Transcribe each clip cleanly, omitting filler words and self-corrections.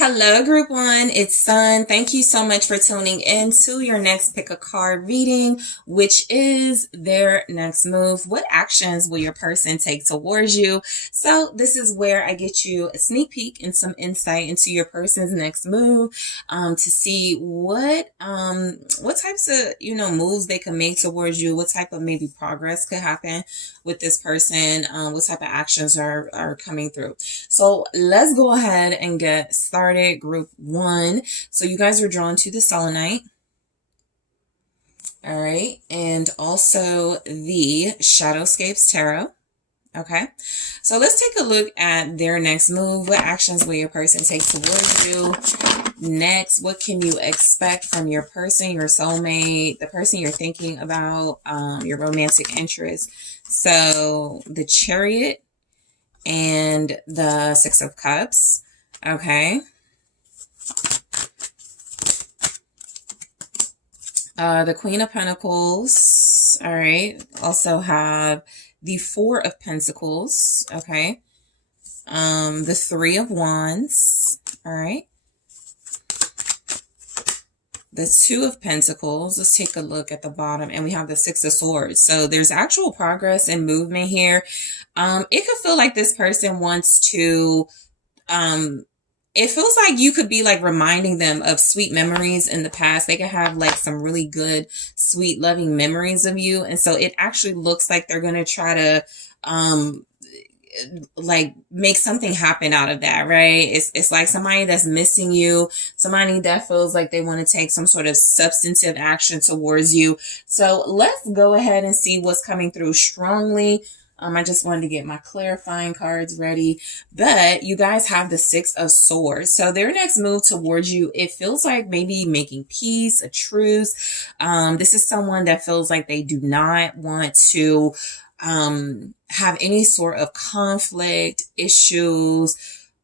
Hello, group one. It's Sun. Thank you so much for tuning in to your next pick a card reading, which is their next move. What actions will your person take towards you? So this is where I get you a sneak peek and some insight into your person's next move, to see what types of, moves they can make towards you, what type of maybe progress could happen with this person, what type of actions are coming through. So let's go ahead and get started. Group one. So you guys are drawn to the selenite. All right. And also the Shadowscapes Tarot. Okay. So let's take a look at their next move. What actions will your person take towards you next? What can you expect from your person, your soulmate, the person you're thinking about, your romantic interest? So the Chariot and the Six of Cups. Okay. The Queen of Pentacles. All right. Also have the Four of Pentacles. Okay. The Three of Wands. All right. The Two of Pentacles. Let's take a look at the bottom. And we have the Six of Swords. So there's actual progress and movement here. It could feel like this person wants to, it feels like you could be like reminding them of sweet memories in the past. They could have like some really good, sweet, loving memories of you. And so it actually looks like they're going to try to, like make something happen out of that, right? It's like somebody that's missing you, somebody that feels like they want to take some sort of substantive action towards you. So let's go ahead and see what's coming through strongly. I just wanted to get my clarifying cards ready, but you guys have the Six of Swords. So their next move towards you, it feels like maybe making peace, a truce. This is someone that feels like they do not want to, have any sort of conflict, issues,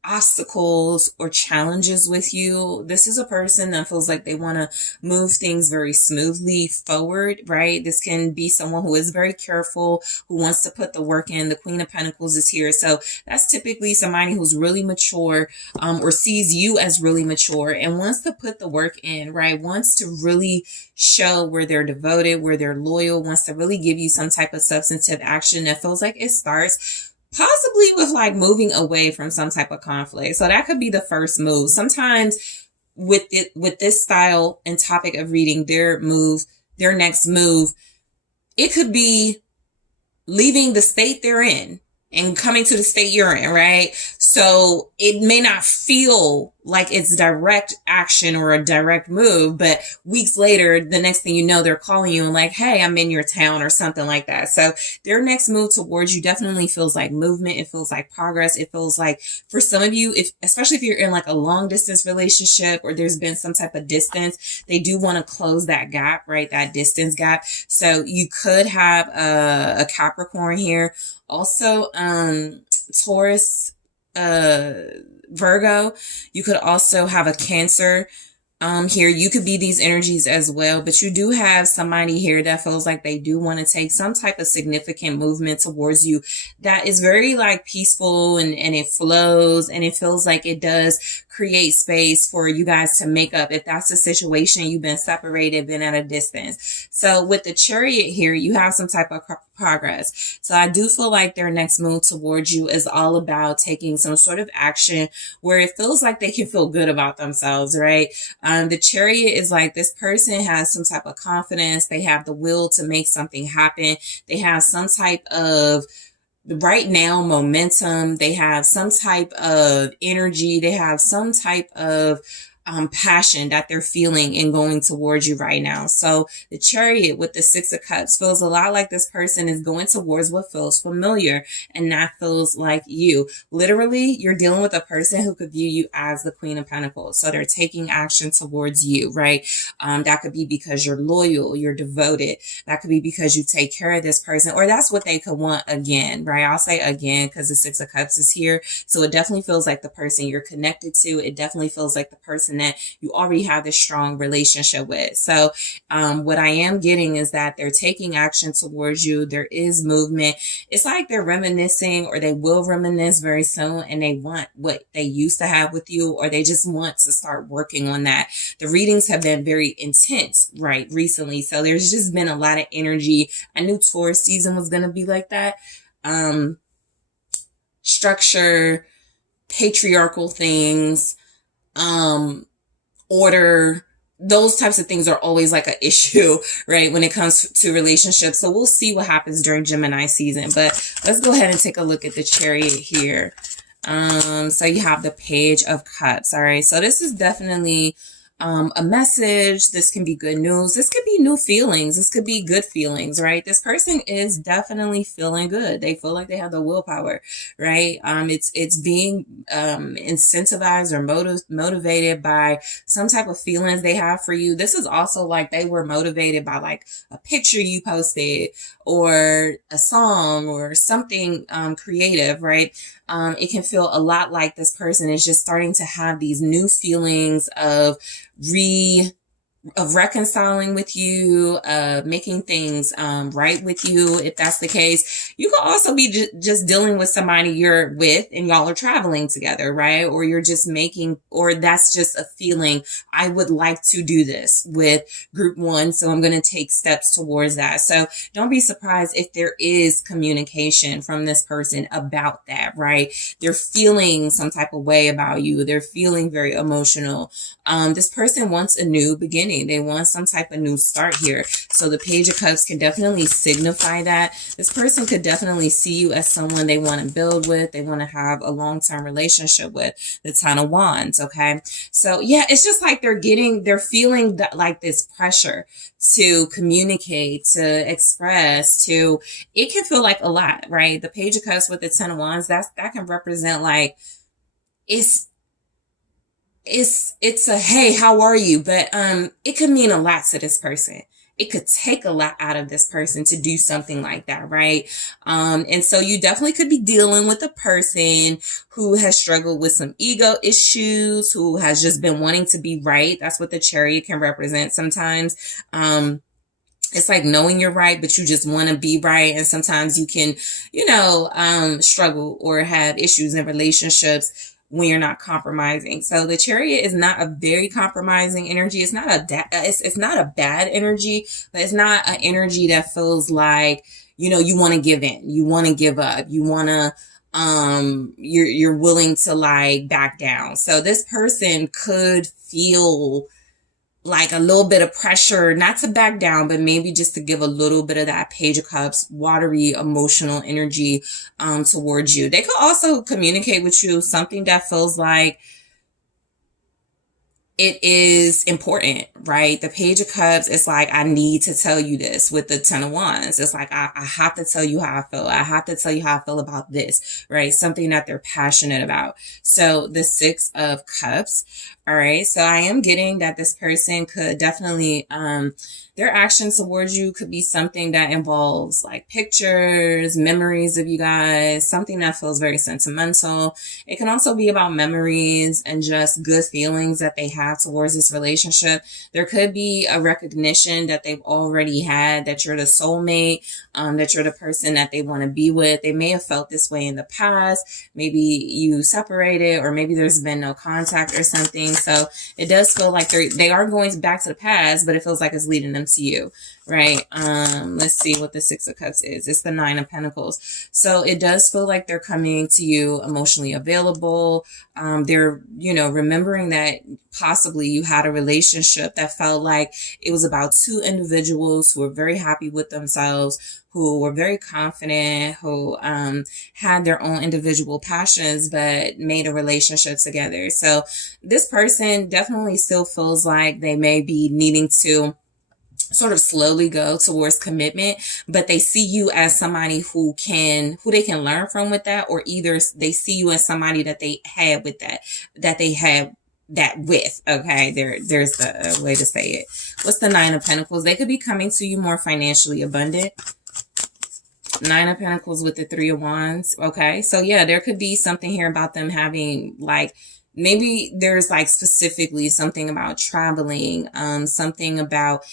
obstacles, or challenges with you. This is a person that feels like they want to move things very smoothly forward, right? This can be someone who is very careful, who wants to put the work in. The Queen of Pentacles is here. So that's typically somebody who's really mature, or sees you as really mature and wants to put the work in, right? Wants to really show where they're devoted, where they're loyal, wants to really give you some type of substantive action that feels like it starts possibly with like moving away from some type of conflict. So that could be the first move. Sometimes with this style and topic of reading, their next move, it could be leaving the state they're in and coming to the state you're in, right? So it may not feel like it's direct action or a direct move, but weeks later, the next thing you know, they're calling you and like, hey, I'm in your town or something like that. So their next move towards you definitely feels like movement. It feels like progress. It feels like for some of you, especially if you're in like a long distance relationship or there's been some type of distance, they do want to close that gap, right? That distance gap. So you could have a Capricorn here. Also, Taurus, Virgo. You could also have a Cancer here. You could be these energies as well, but you do have somebody here that feels like they do want to take some type of significant movement towards you that is very like peaceful and it flows and it feels like it does create space for you guys to make up if that's the situation. You've been separated, been at a distance. So with the Chariot here, you have some type of progress. So I do feel like their next move towards you is all about taking some sort of action where it feels like they can feel good about themselves, right? The Chariot is like this person has some type of confidence. They have the will to make something happen. They have some type of right now momentum. They have some type of energy. They have some type of passion that they're feeling and going towards you right now. So the Chariot with the Six of Cups feels a lot like this person is going towards what feels familiar, and that feels like you. Literally, you're dealing with a person who could view you as the Queen of Pentacles. So they're taking action towards you, right? That could be because you're loyal, you're devoted. That could be because you take care of this person, or that's what they could want again, right? I'll say again because the Six of Cups is here. So it definitely feels like the person you're connected to. It definitely feels like the person person that you already have this strong relationship with. So what I am getting is that they're taking action towards you. There is movement. It's like they're reminiscing, or they will reminisce very soon, and they want what they used to have with you, or they just want to start working on that. The readings have been very intense, right, recently. So there's just been a lot of energy. I knew Taurus season was going to be like that. Structure, patriarchal things, order, those types of things are always like an issue, right, when it comes to relationships. So we'll see what happens during Gemini season. But let's go ahead and take a look at the Chariot here. So you have the Page of Cups. All right. So this is definitely a message. This can be good news. This could be new feelings. This could be good feelings, right? This person is definitely feeling good. They feel like they have the willpower, right? It's being incentivized or motivated by some type of feelings they have for you. This is also like they were motivated by like a picture you posted or a song or something creative, right? It can feel a lot like this person is just starting to have these new feelings of reconciling with you, making things right with you. If that's the case, you could also be just dealing with somebody you're with and y'all are traveling together, right? Or you're just or that's just a feeling. I would like to do this with group one, so I'm going to take steps towards that. So don't be surprised if there is communication from this person about that, right? They're feeling some type of way about you. They're feeling very emotional. This person wants a new beginning. They want some type of new start here. So the Page of Cups can definitely signify that. This person could definitely see you as someone they want to build with. They want to have a long-term relationship with. The Ten of Wands, okay? So yeah, it's just like they're feeling that, like this pressure to communicate, to express, it can feel like a lot, right? The Page of Cups with the Ten of Wands, that can represent like, it's a, hey, how are you? But it could mean a lot to this person. It could take a lot out of this person to do something like that, right? And so you definitely could be dealing with a person who has struggled with some ego issues, who has just been wanting to be right. That's what the Chariot can represent sometimes. It's like knowing you're right, but you just want to be right. And sometimes you can, struggle or have issues in relationships when you're not compromising. So the Chariot is not a very compromising energy. It's not it's not a bad energy, but it's not an energy that feels like, you want to give in, you want to give up, you want to, you're willing to like back down. So this person could feel like a little bit of pressure, not to back down, but maybe just to give a little bit of that Page of Cups, watery, emotional energy towards you. They could also communicate with you something that feels like it is important, right? The Page of Cups, it's like, I need to tell you this. With the Ten of Wands, it's like, I have to tell you how I feel. I have to tell you how I feel about this, right? Something that they're passionate about. So the Six of Cups, all right? So I am getting that this person could definitely, their actions towards you could be something that involves like pictures, memories of you guys, something that feels very sentimental. It can also be about memories and just good feelings that they have towards this relationship. There could be a recognition that they've already had, that you're the soulmate, that you're the person that they want to be with. They may have felt this way in the past. Maybe you separated, or maybe there's been no contact or something. So it does feel like they are going back to the past, but it feels like it's leading them to you, right? Let's see what the Six of Cups is. It's the Nine of Pentacles. So it does feel like they're coming to you emotionally available. They're, remembering that possibly you had a relationship that felt like it was about two individuals who were very happy with themselves, who were very confident, who had their own individual passions, but made a relationship together. So this person definitely still feels like they may be needing to sort of slowly go towards commitment, but they see you as somebody who they can learn from with that, or either they see you as somebody that they had with that they had that with. Okay, there's the way to say it. What's the Nine of Pentacles? They could be coming to you more financially abundant. Nine of Pentacles with the Three of Wands. Okay, so yeah, there could be something here about them having like maybe there's like specifically something about traveling, something about,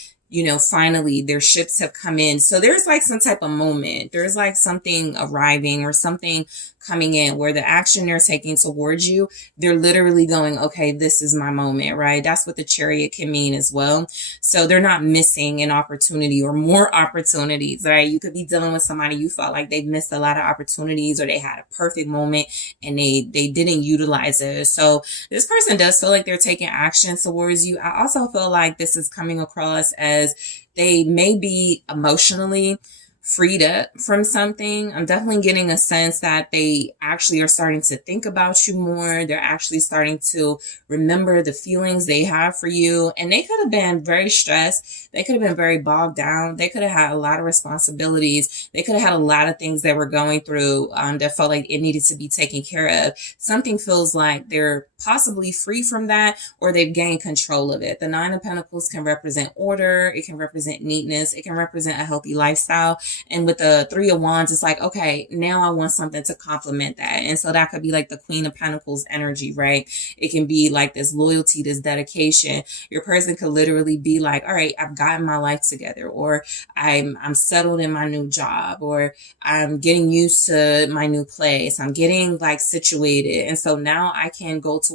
finally their ships have come in. So there's like some type of moment. There's like something arriving or something coming in where the action they're taking towards you, they're literally going, okay, this is my moment, right? That's what the Chariot can mean as well. So they're not missing an opportunity or more opportunities, right? You could be dealing with somebody you felt like they've missed a lot of opportunities, or they had a perfect moment and they didn't utilize it. So this person does feel like they're taking action towards you. I also feel like this is coming across as they may be emotionally freed up from something. I'm definitely getting a sense that they actually are starting to think about you more. They're actually starting to remember the feelings they have for you. And they could have been very stressed. They could have been very bogged down. They could have had a lot of responsibilities. They could have had a lot of things they were going through that felt like it needed to be taken care of. Something feels like they're possibly free from that, or they've gained control of it. The Nine of Pentacles can represent order. It can represent neatness. It can represent a healthy lifestyle. And with the Three of Wands, it's like, okay, now I want something to complement that. And so that could be like the Queen of Pentacles energy, right? It can be like this loyalty, this dedication. Your person could literally be like, all right, I've gotten my life together, or I'm settled in my new job, or I'm getting used to my new place. I'm getting like situated. And so now I can go towards,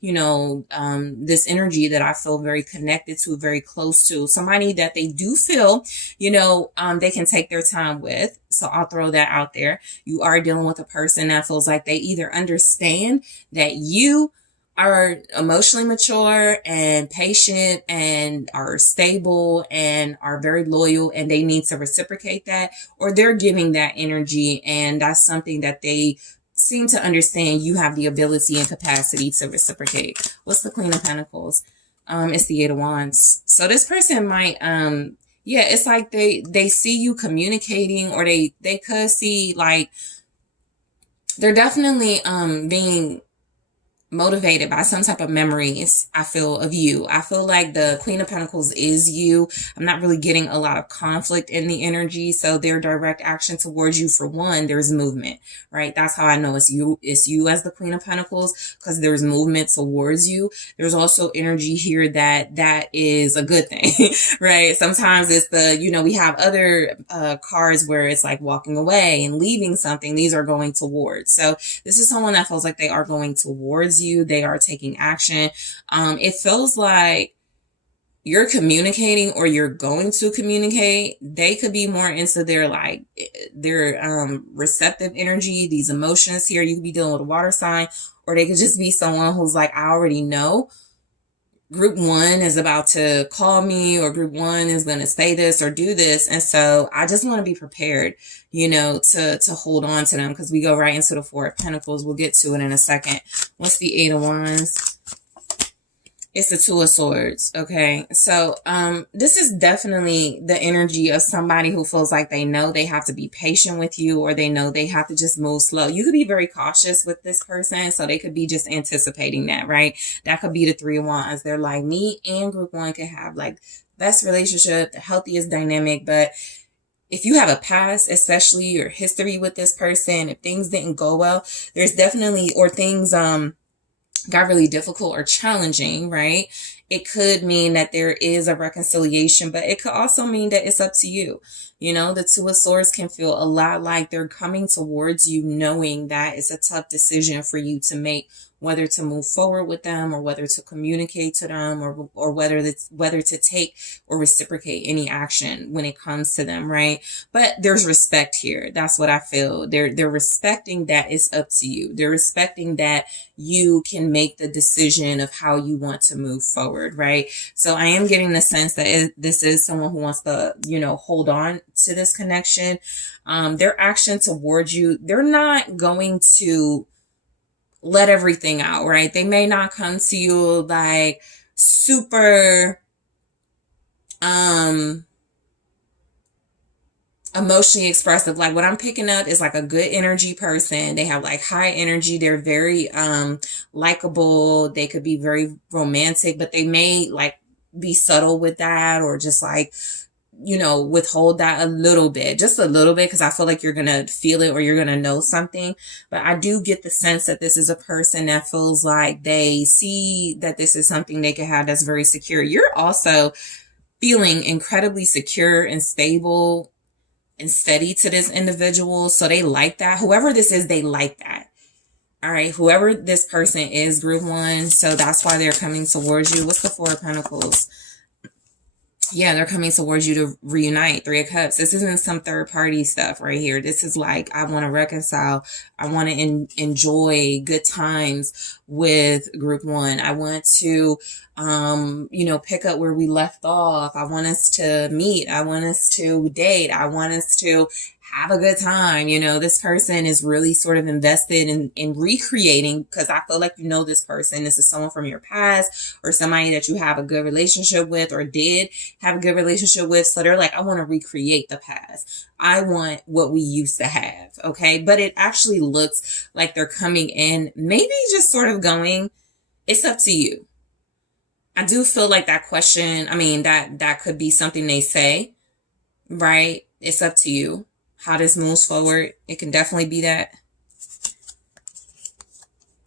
this energy that I feel very connected to, very close to, somebody that they do feel, they can take their time with. So I'll throw that out there. You are dealing with a person that feels like they either understand that you are emotionally mature and patient and are stable and are very loyal, and they need to reciprocate that, or they're giving that energy, and that's something that they seem to understand you have the ability and capacity to reciprocate. What's the Queen of Pentacles? It's the Eight of Wands. So this person might it's like they see you communicating, or they could see like they're definitely being motivated by some type of memories, I feel, of you. I feel like the Queen of Pentacles is you. I'm not really getting a lot of conflict in the energy. So their direct action towards you, for one, there's movement, right? That's how I know it's you. It's you as the Queen of Pentacles, because there's movement towards you. There's also energy here that is a good thing, right? Sometimes it's we have other cards where it's like walking away and leaving something. These are going towards. So this is someone that feels like they are going towards you. They are taking action. It feels like you're communicating, or you're going to communicate. They could be more into their receptive energy, these emotions here. You could be dealing with a water sign, or they could just be someone who's like, I already know group one is about to call me, or group one is going to say this or do this. And so I just want to be prepared, to hold on to them, because we go right into the Four of Pentacles. We'll get to it in a second. What's the Eight of Wands? It's the Two of Swords. Okay. So, this is definitely the energy of somebody who feels like they know they have to be patient with you, or they know they have to just move slow. You could be very cautious with this person. So they could be just anticipating that, right? That could be the Three of Wands. They're like, me and group one could have like best relationship, the healthiest dynamic. But if you have a past, especially your history with this person, if things didn't go well, there's definitely, or things, got really difficult or challenging, right? It could mean that there is a reconciliation, but it could also mean that it's up to you. The Two of Swords can feel a lot like they're coming towards you, knowing that it's a tough decision for you to make, whether to move forward with them, or whether to communicate to them, or whether to take or reciprocate any action when it comes to them, right? But there's respect here. That's what I feel. They're respecting that it's up to you. They're respecting that you can make the decision of how you want to move forward, right? So I am getting the sense that this is someone who wants to, hold on to this connection. Their action towards you, they're not going to let everything out, right? They may not come to you like super emotionally expressive. Like what I'm picking up is like a good energy person. They have like high energy. They're very likable. They could be very romantic, but they may like be subtle with that, or just like withhold that a little bit, just a little bit, because I feel like you're going to feel it or you're going to know something. But I do get the sense that this is a person that feels like they see that this is something they can have that's very secure. You're also feeling incredibly secure and stable and steady to this individual. So they like that. Whoever this is, they like that. All right. Whoever this person is, group one. So that's why they're coming towards you. What's the Four of Pentacles? Yeah, they're coming towards you to reunite. Three of Cups. This isn't some third party stuff right here. This is like, I want to reconcile. I want to enjoy good times with group one. I want to, pick up where we left off. I want us to meet. I want us to date. I want us to have a good time. This person is really sort of invested in recreating, because I feel like this person. This is someone from your past or somebody that you have a good relationship with or did have a good relationship with. So they're like, I want to recreate the past. I want what we used to have. Okay. But it actually looks like they're coming in, maybe just sort of going, it's up to you. I do feel like that question, that could be something they say, right? It's up to you how this moves forward. It can definitely be that.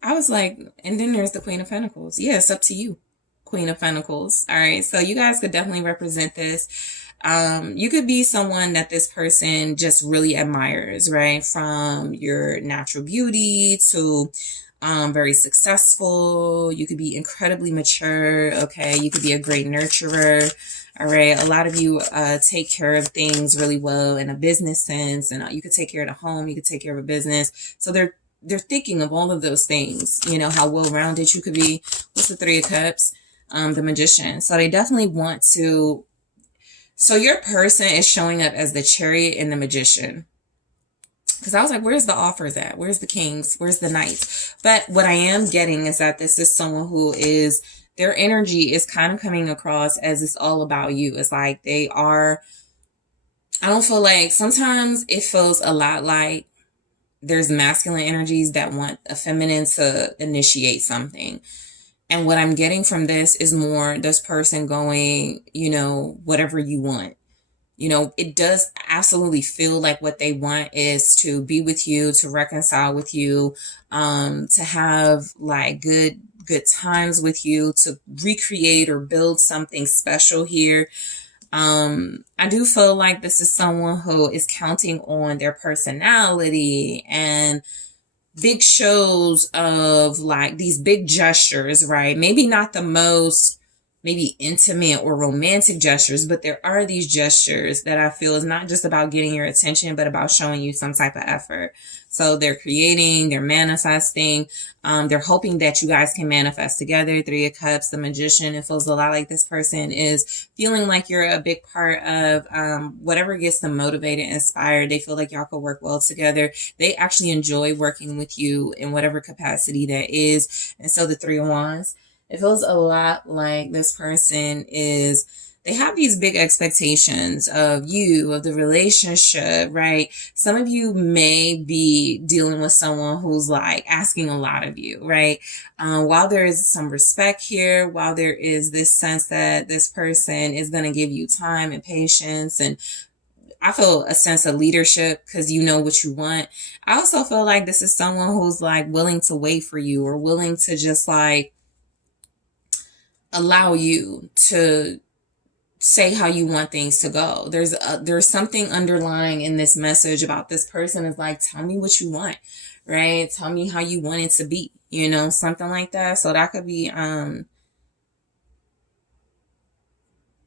I was like, and then there's the Queen of Pentacles. Yeah, it's up to you. Queen of Pentacles. All right. So you guys could definitely represent this. You could be someone that this person just really admires, right? From your natural beauty to very successful. You could be incredibly mature. Okay. You could be a great nurturer. All right. A lot of you take care of things really well in a business sense, and you could take care of the home. You could take care of a business. So they're thinking of all of those things, how well-rounded you could be. What's the Three of Cups? The Magician. So they definitely want to. So your person is showing up as the Chariot and the Magician. Because I was like, where's the offers at? Where's the Kings? Where's the Knights? But what I am getting is that this is someone who is, their energy is kind of coming across as it's all about you. It's like they are, I don't feel like, sometimes it feels a lot like there's masculine energies that want a feminine to initiate something. And what I'm getting from this is more this person going, whatever you want. It does absolutely feel like what they want is to be with you, to reconcile with you, to have like good times with you, to recreate or build something special here. I do feel like this is someone who is counting on their personality and big shows of like these big gestures, right? Maybe not the most maybe intimate or romantic gestures, but there are these gestures that I feel is not just about getting your attention, but about showing you some type of effort. So they're creating, they're manifesting, they're hoping that you guys can manifest together. Three of Cups, the Magician. It feels a lot like this person is feeling like you're a big part of whatever gets them motivated, inspired. They feel like y'all could work well together. They actually enjoy working with you in whatever capacity that is. And so the Three of Wands, it feels a lot like this person is, they have these big expectations of you, of the relationship, right? Some of you may be dealing with someone who's like asking a lot of you, right? While there is some respect here, while there is this sense that this person is going to give you time and patience, and I feel a sense of leadership because you know what you want. I also feel like this is someone who's like willing to wait for you, or willing to just like allow you to say how you want things to go. There's something underlying in this message about this person is like, tell me what you want, right? Tell me how you want it to be, something like that. So that could be,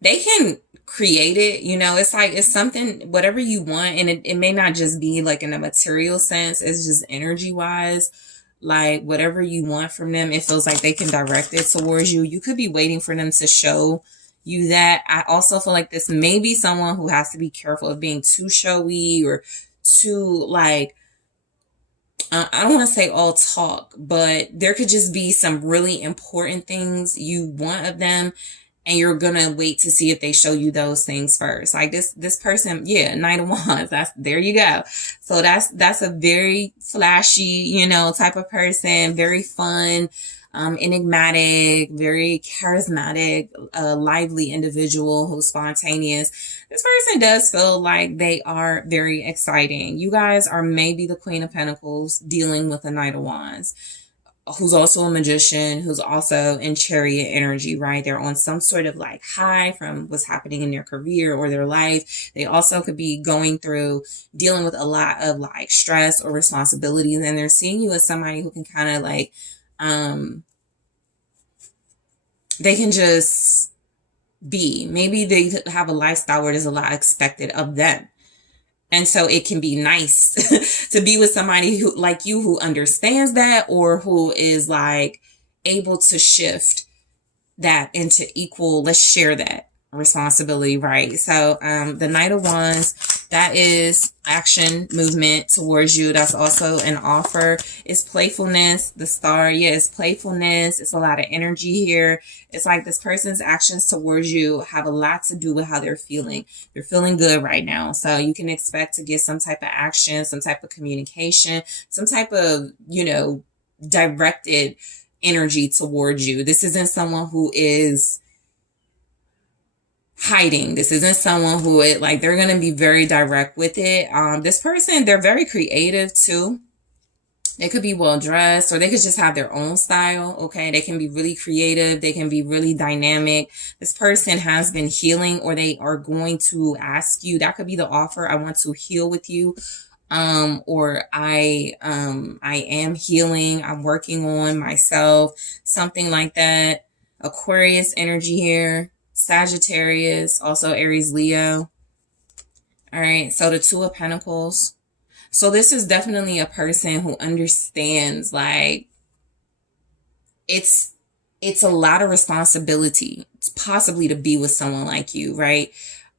they can create it, it's like, it's something, whatever you want. And it may not just be like in a material sense. It's just energy wise. Like whatever you want from them, it feels like they can direct it towards you. You could be waiting for them to show you that. I also feel like this may be someone who has to be careful of being too showy or too like, I don't want to say all talk, but there could just be some really important things you want of them. And you're going to wait to see if they show you those things first. Like this person, yeah, Knight of Wands, there you go. So that's a very flashy, type of person, very fun. enigmatic, very charismatic, lively individual who's spontaneous. This person does feel like they are very exciting. You guys are maybe the Queen of Pentacles dealing with the Knight of Wands, who's also a magician, who's also in chariot energy, right? They're on some sort of like high from what's happening in their career or their life. They also could be going through, dealing with a lot of like stress or responsibilities, and they're seeing you as somebody who can kind of like, they can just be. Maybe they have a lifestyle where there's a lot expected of them. And so it can be nice to be with somebody who, like you, who understands that, or who is like able to shift that into equal, let's share that responsibility, right? So the Knight of Wands, that is action, movement towards you. That's also an offer. It's playfulness. The Star, yeah, it's playfulness. It's a lot of energy here. It's like this person's actions towards you have a lot to do with how they're feeling. They're feeling good right now. So you can expect to get some type of action, some type of communication, some type of, you know, directed energy towards you. This isn't someone who is hiding. This isn't someone who it like, they're going to be very direct with it. This person, they're very creative too. They could be well dressed, or they could just have their own style. Okay. They can be really creative. They can be really dynamic. This person has been healing, or they are going to ask you. That could be the offer. I want to heal with you. Or I am healing. I'm working on myself. Something like that. Aquarius energy here. Sagittarius, also Aries, Leo. All right. So the Two of Pentacles. So this is definitely a person who understands, like, it's a lot of responsibility, possibly, to be with someone like you, right?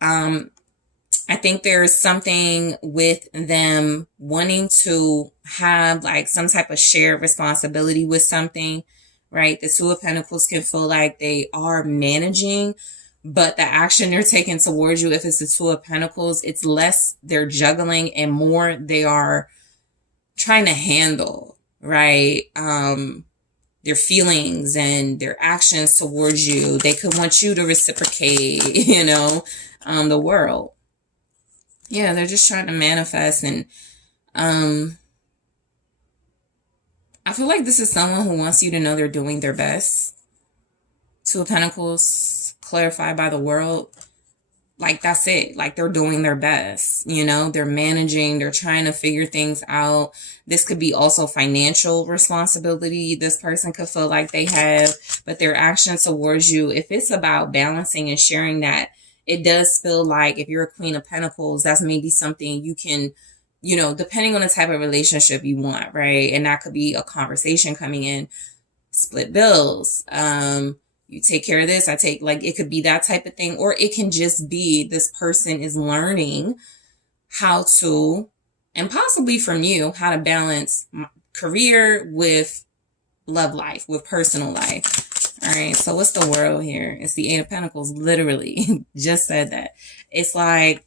I think there's something with them wanting to have like some type of shared responsibility with something, right? The Two of Pentacles can feel like they are managing, but the action they're taking towards you, if it's the Two of Pentacles, it's less they're juggling and more they are trying to handle, right? Their feelings and their actions towards you. They could want you to reciprocate, you know, the world. Yeah, they're just trying to manifest. And I feel like this is someone who wants you to know they're doing their best. Two of Pentacles, clarified by the world. Like, that's it. Like, they're doing their best. You know, they're managing. They're trying to figure things out. This could be also financial responsibility this person could feel like they have. But their actions towards you, if it's about balancing and sharing that, it does feel like if you're a Queen of Pentacles, that's maybe something you can, you know, depending on the type of relationship you want, right? And that could be a conversation coming in, split bills, you take care of this, I take, like, it could be that type of thing. Or it can just be this person is learning how to, and possibly from you, how to balance career with love life, with personal life. All right, so what's the world here? It's the Eight of Pentacles, literally. Just said that. It's like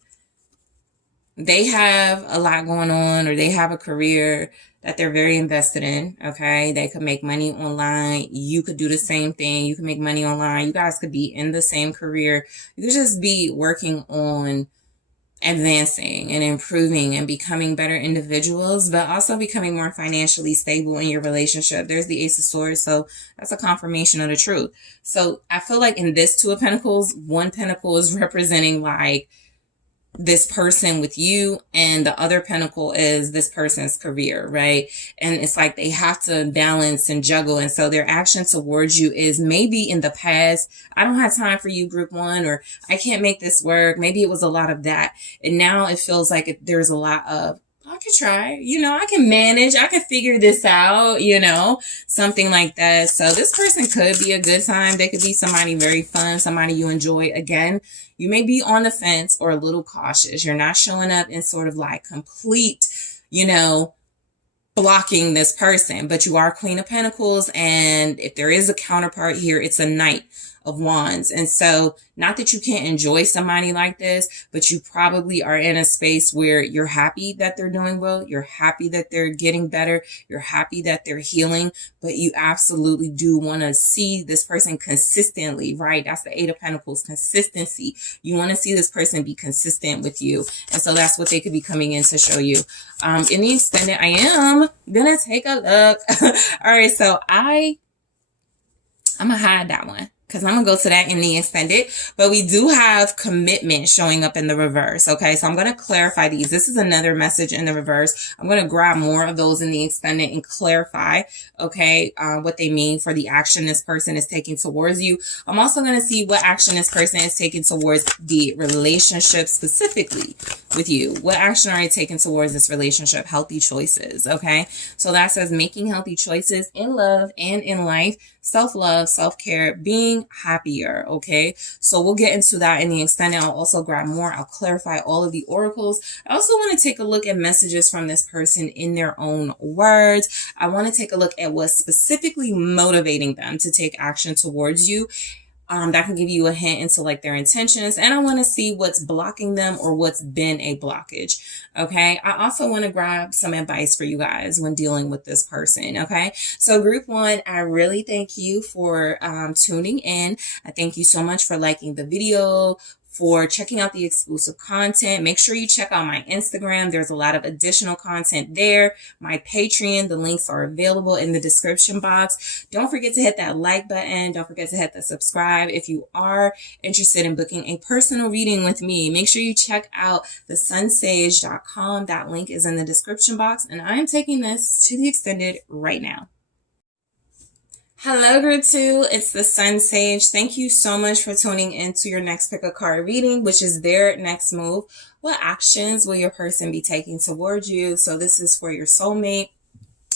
they have a lot going on, or they have a career that they're very invested in, okay? They could make money online. You could do the same thing. You can make money online. You guys could be in the same career. You could just be working on advancing and improving and becoming better individuals, but also becoming more financially stable in your relationship. There's the Ace of Swords, so that's a confirmation of the truth. So I feel like in this Two of Pentacles, one pentacle is representing like this person with you, and the other pentacle is this person's career, right? And it's like they have to balance and juggle. And so their action towards you is maybe in the past, I don't have time for you, group one, or I can't make this work. Maybe it was a lot of that. And now it feels like there's a lot of, I could try, you know, I can manage, I can figure this out, you know, something like that. So this person could be a good time. They could be somebody very fun, somebody you enjoy. Again, you may be on the fence or a little cautious. You're not showing up in sort of like complete, you know, blocking this person, but you are Queen of Pentacles. And if there is a counterpart here, it's a Knight of Wands. And so not that you can't enjoy somebody like this, but you probably are in a space where you're happy that they're doing well. You're happy that they're getting better. You're happy that they're healing, but you absolutely do want to see this person consistently, right? That's the Eight of Pentacles, consistency. You want to see this person be consistent with you. And so that's what they could be coming in to show you. In the extended, I am going to take a look. All right. So I'm going to hide that one, because I'm going to go to that in the extended. But we do have commitment showing up in the reverse. Okay, so I'm going to clarify these. This is another message in the reverse. I'm going to grab more of those in the extended and clarify, okay, what they mean for the action this person is taking towards you. I'm also going to see what action this person is taking towards the relationship specifically with you. What action are you taking towards this relationship? Healthy choices, okay? So that says making healthy choices in love and in life. Self-love, self-care, being happier, okay? So we'll get into that in the extended. I'll also grab more. I'll clarify all of the oracles. I also want to take a look at messages from this person in their own words. I want to take a look at what's specifically motivating them to take action towards you. That can give you a hint into like their intentions. And I want to see what's blocking them or what's been a blockage. Okay. I also want to grab some advice for you guys when dealing with this person. Okay. So group one, I really thank you for tuning in. I thank you so much for liking the video, for checking out the exclusive content. Make sure you check out my Instagram. There's a lot of additional content there. My Patreon, the links are available in the description box. Don't forget to hit that like button. Don't forget to hit the subscribe. If you are interested in booking a personal reading with me, make sure you check out TheSunSage.com. That link is in the description box. And I am taking this to the extended right now. Hello, group two. It's the SunSage. Thank you so much for tuning into your next pick a card reading, which is their next move. What actions will your person be taking towards you? So this is for your soulmate,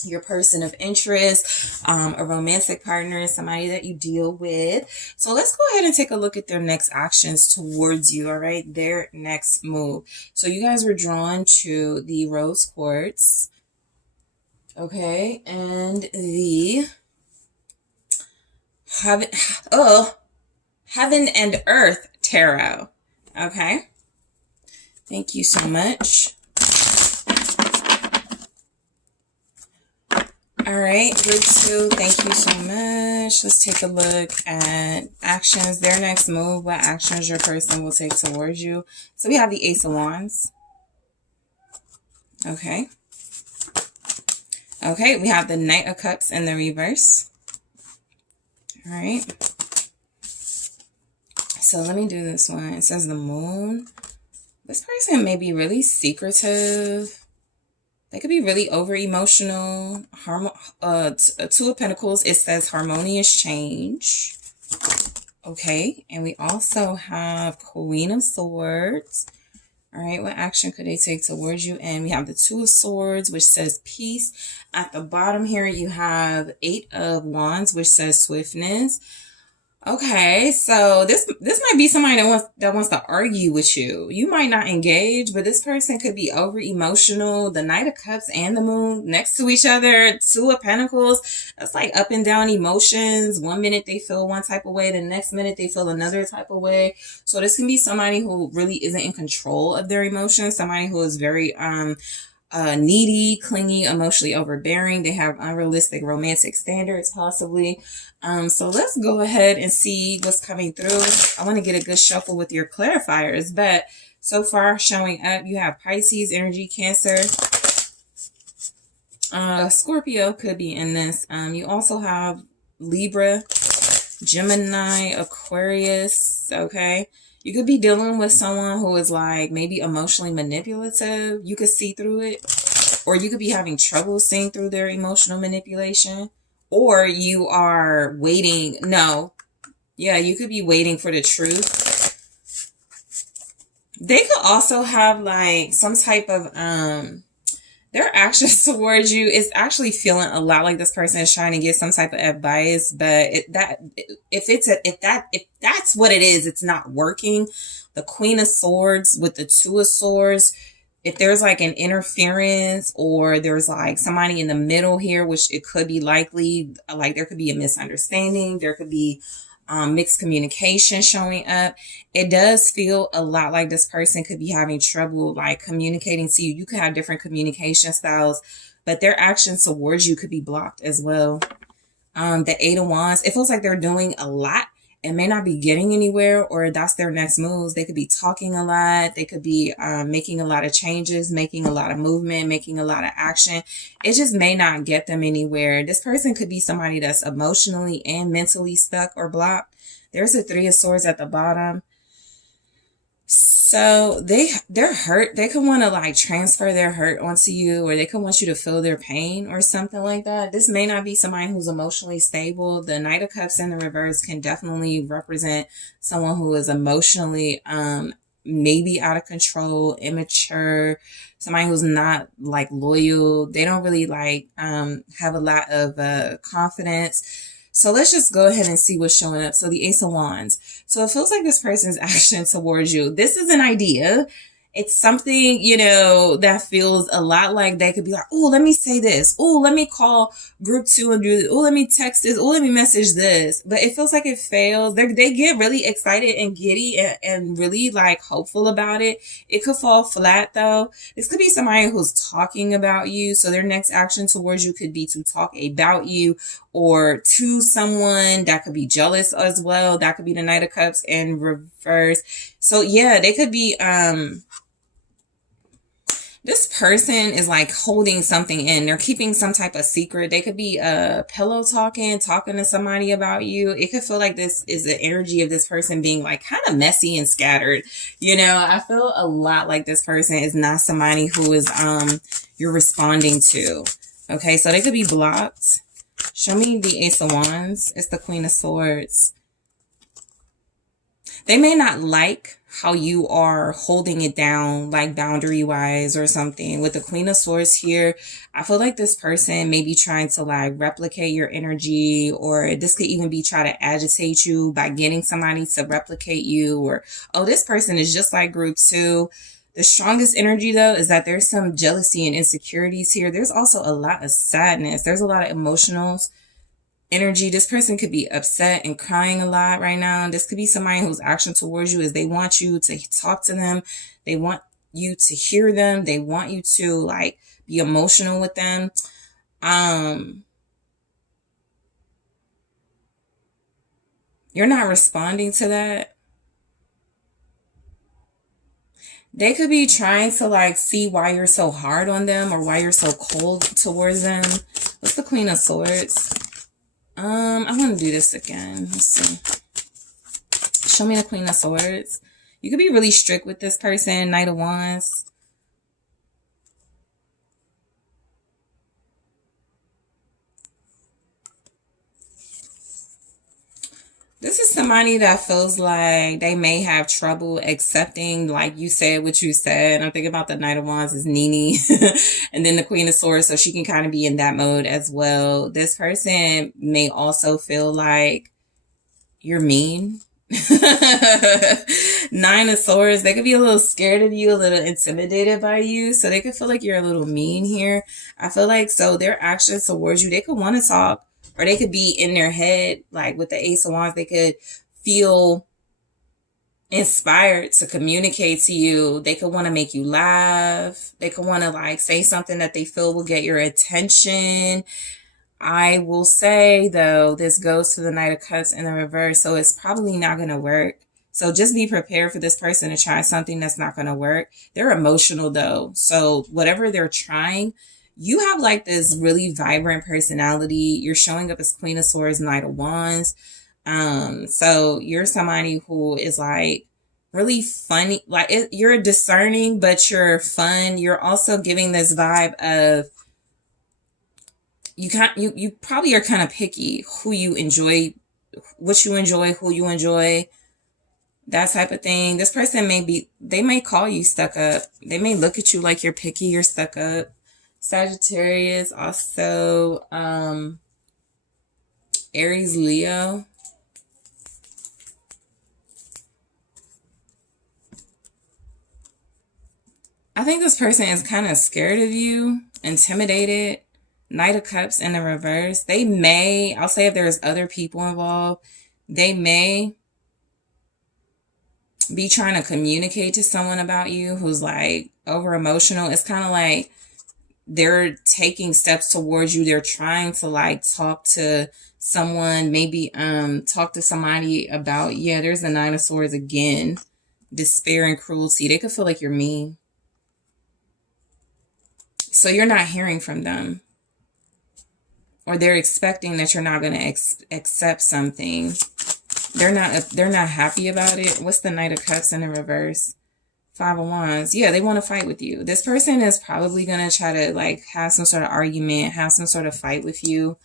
your person of interest, a romantic partner, somebody that you deal with. So let's go ahead and take a look at their next actions towards you. All right. Their next move. So you guys were drawn to the rose quartz. Okay. And the Heaven and Earth Tarot. Okay. Thank you so much. All right, group two, thank you so much. Let's take a look at actions. Their next move, what actions your person will take towards you. So we have the Ace of Wands. Okay. Okay, we have the Knight of Cups in the reverse. All right. So let me do this one. It says the Moon. This person may be really secretive. They could be really over emotional. Two of Pentacles. It says harmonious change. Okay. And we also have Queen of Swords. All right. What action could they take towards you? And we have the Two of Swords, which says peace. At the bottom here, you have Eight of Wands, which says swiftness. Okay, so this might be somebody that wants to argue with you. You might not engage, but this person could be over emotional. The Knight of Cups and the Moon next to each other. Two of Pentacles. That's like up and down emotions. One minute they feel one type of way, the next minute they feel another type of way. So this can be somebody who really isn't in control of their emotions. Somebody who is very needy, clingy, emotionally overbearing. They have unrealistic romantic standards, possibly. So let's go ahead and see what's coming through. I want to get a good shuffle with your clarifiers, but so far showing up, you have Pisces, energy, Cancer, Scorpio could be in this. You also have Libra, Gemini, Aquarius. Okay. You could be dealing with someone who is like maybe emotionally manipulative. You could see through it, or you could be having trouble seeing through their emotional manipulation, or you are waiting. No. Yeah, you could be waiting for the truth. They could also have like some type of, their actions towards you is actually feeling a lot like this person is trying to get some type of advice, but if that's what it is, it's not working. The Queen of Swords with the Two of Swords, if there's like an interference or there's like somebody in the middle here, which it could be likely, like there could be a misunderstanding, there could be mixed communication showing up. It does feel a lot like this person could be having trouble like communicating to you. You could have different communication styles, but their actions towards you could be blocked as well. The Eight of Wands, it feels like they're doing a lot and may not be getting anywhere, or that's their next moves. They could be talking a lot. They could be making a lot of changes, making a lot of movement, making a lot of action. It just may not get them anywhere. This person could be somebody that's emotionally and mentally stuck or blocked. There's a Three of Swords at the bottom. So they're hurt. They could want to like transfer their hurt onto you, or they could want you to feel their pain or something like that. This may not be somebody who's emotionally stable. The Knight of Cups in the reverse can definitely represent someone who is emotionally maybe out of control, immature, somebody who's not like loyal. They don't really like have a lot of confidence. So let's just go ahead and see what's showing up. So the Ace of Wands. So it feels like this person's action towards you. This is an idea. It's something, you know, that feels a lot like they could be like, oh, let me say this. Oh, let me call group 2 and do this. Oh, let me text this. Oh, let me message this. But it feels like it fails. They get really excited and giddy and really like hopeful about it. It could fall flat though. This could be somebody who's talking about you. So their next action towards you could be to talk about you or to someone that could be jealous as well. That could be the Knight of Cups in reverse. So yeah, they could be, this person is like holding something in. They're keeping some type of secret. They could be pillow talking to somebody about you. It could feel like this is the energy of this person being like kind of messy and scattered. You know, I feel a lot like this person is not somebody who is you're responding to. Okay, so they could be blocked. Show me the Ace of Wands. It's the Queen of Swords. They may not like how you are holding it down, like boundary wise or something. With the Queen of Swords here, I feel like this person may be trying to like replicate your energy, or this could even be trying to agitate you by getting somebody to replicate you, or, oh, this person is just like group 2. The strongest energy though is that there's some jealousy and insecurities here. There's also a lot of sadness. There's a lot of emotionals energy. This person could be upset and crying a lot right now. This could be somebody whose action towards you is they want you to talk to them. They want you to hear them. They want you to like be emotional with them. You're not responding to that. They could be trying to like see why you're so hard on them or why you're so cold towards them. What's the Queen of Swords? I want to do this again. Let's see. Show me the Queen of Swords. You could be really strict with this person. Knight of Wands. This is somebody that feels like they may have trouble accepting, like you said, what you said. I'm thinking about the Knight of Wands is Nini and then the Queen of Swords. So she can kind of be in that mode as well. This person may also feel like you're mean. 9 of Swords. They could be a little scared of you, a little intimidated by you. So they could feel like you're a little mean here. I feel like so their actions towards you, they could want to talk. Or they could be in their head, like with the Ace of Wands, they could feel inspired to communicate to you. They could want to make you laugh. They could want to like say something that they feel will get your attention. I will say though, this goes to the Knight of Cups in the reverse. So it's probably not going to work. So just be prepared for this person to try something that's not going to work. They're emotional though. So whatever they're trying, you have like this really vibrant personality. You're showing up as Queen of Swords, Knight of Wands. So you're somebody who is like really funny. Like you're discerning, but you're fun. You're also giving this vibe of you probably are kind of picky who you enjoy, what you enjoy, who you enjoy, that type of thing. This person they may call you stuck up. They may look at you like you're picky, you're stuck up. Sagittarius, also Aries, Leo. I think this person is kind of scared of you, intimidated. Knight of Cups in the reverse. They may, I'll say if there's other people involved, They may be trying to communicate to someone about you who's like over emotional. It's kind of like they're taking steps towards you. They're trying to like talk to someone, maybe talk to somebody about, yeah, there's the Nine of Swords again. Despair and cruelty. They could feel like you're mean. So you're not hearing from them. Or they're expecting that you're not going to accept something. They're not happy about it. What's the Knight of Cups in the reverse? Five of Wands. Yeah, they want to fight with you. This person is probably going to try to like have some sort of argument, have some sort of fight with you.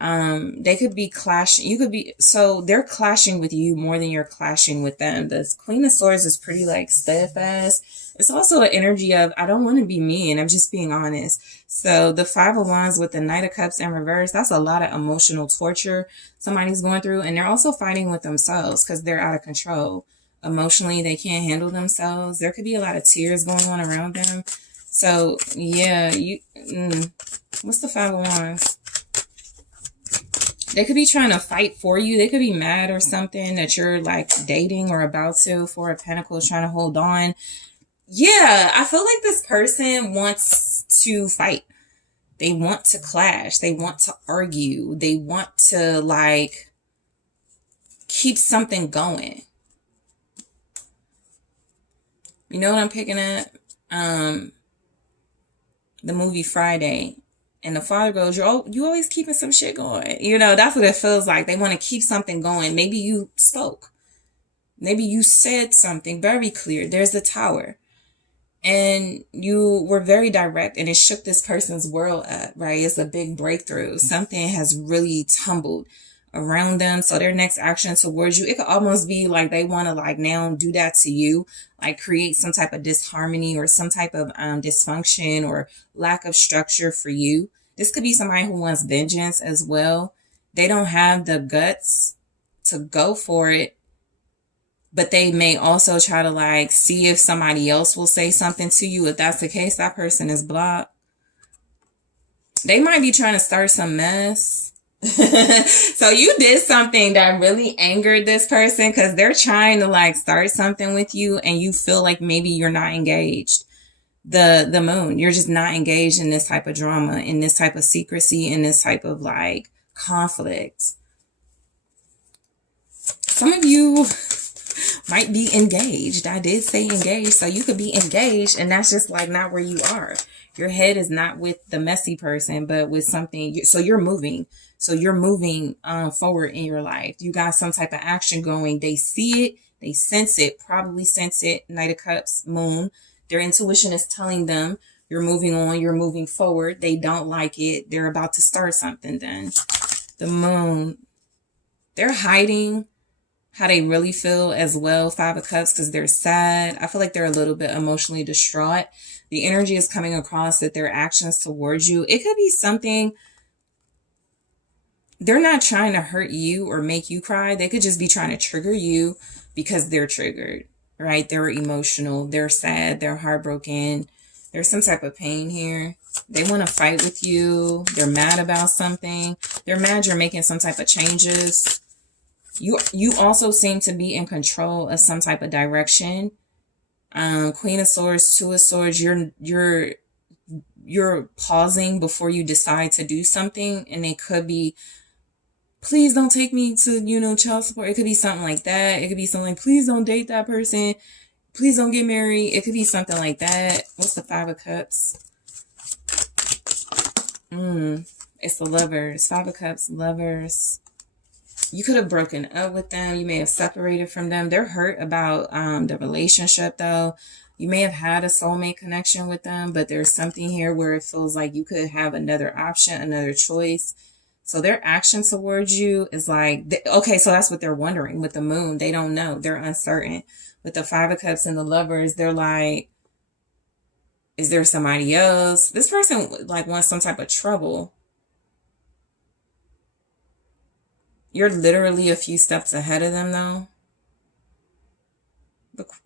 They could be clashing. So they're clashing with you more than you're clashing with them. The Queen of Swords is pretty like steadfast. It's also the energy of, I don't want to be mean. I'm just being honest. So the Five of Wands with the Knight of Cups in reverse, that's a lot of emotional torture somebody's going through. And they're also fighting with themselves because they're out of control. Emotionally, they can't handle themselves. There could be a lot of tears going on around them. So yeah, what's the Five of Wands? They could be trying to fight for you. They could be mad or something that you're like dating or about to. Four of Pentacles, trying to hold on. Yeah, I feel like this person wants to fight. They want to clash. They want to argue. They want to like keep something going. You know what I'm picking up? The movie Friday. And the father goes, you always keeping some shit going. You know, that's what it feels like. They want to keep something going. Maybe you spoke. Maybe you said something very clear. There's the Tower. And you were very direct and it shook this person's world up, right? It's a big breakthrough. Something has really tumbled around them. So their next action towards you, it could almost be like they want to like now do that to you, like create some type of disharmony or some type of dysfunction or lack of structure for you. This could be somebody who wants vengeance as well. They don't have the guts to go for it, but they may also try to like see if somebody else will say something to you. If that's the case, that person is blocked. They might be trying to start some mess. So you did something that really angered this person because they're trying to like start something with you and you feel like maybe you're not engaged. The moon, you're just not engaged in this type of drama, in this type of secrecy, in this type of like conflict. Some of you might be engaged. I did say engaged, so you could be engaged and that's just like not where you are. Your head is not with the messy person, but with something. So you're moving. So you're moving forward in your life. You got some type of action going. They see it. They sense it. Probably sense it. Knight of Cups, Moon. Their intuition is telling them you're moving on. You're moving forward. They don't like it. They're about to start something then. The Moon. They're hiding how they really feel as well. Five of Cups because they're sad. I feel like they're a little bit emotionally distraught. The energy is coming across that their actions towards you. It could be something. They're not trying to hurt you or make you cry. They could just be trying to trigger you because they're triggered, right? They're emotional. They're sad. They're heartbroken. There's some type of pain here. They want to fight with you. They're mad about something. They're mad you're making some type of changes. You also seem to be in control of some type of direction. Queen of Swords, Two of Swords, you're pausing before you decide to do something, and it could be, please don't take me to, child support. It could be something like that. It could be something like, please don't date that person. Please don't get married. It could be something like that. What's the Five of Cups? It's the Lovers. Five of Cups, Lovers. You could have broken up with them. You may have separated from them. They're hurt about the relationship, though. You may have had a soulmate connection with them, but there's something here where it feels like you could have another option, another choice. So their action towards you is like, okay, so that's what they're wondering with the Moon. They don't know. They're uncertain. With the Five of Cups and the Lovers, they're like, is there somebody else? This person like wants some type of trouble. You're literally a few steps ahead of them, though.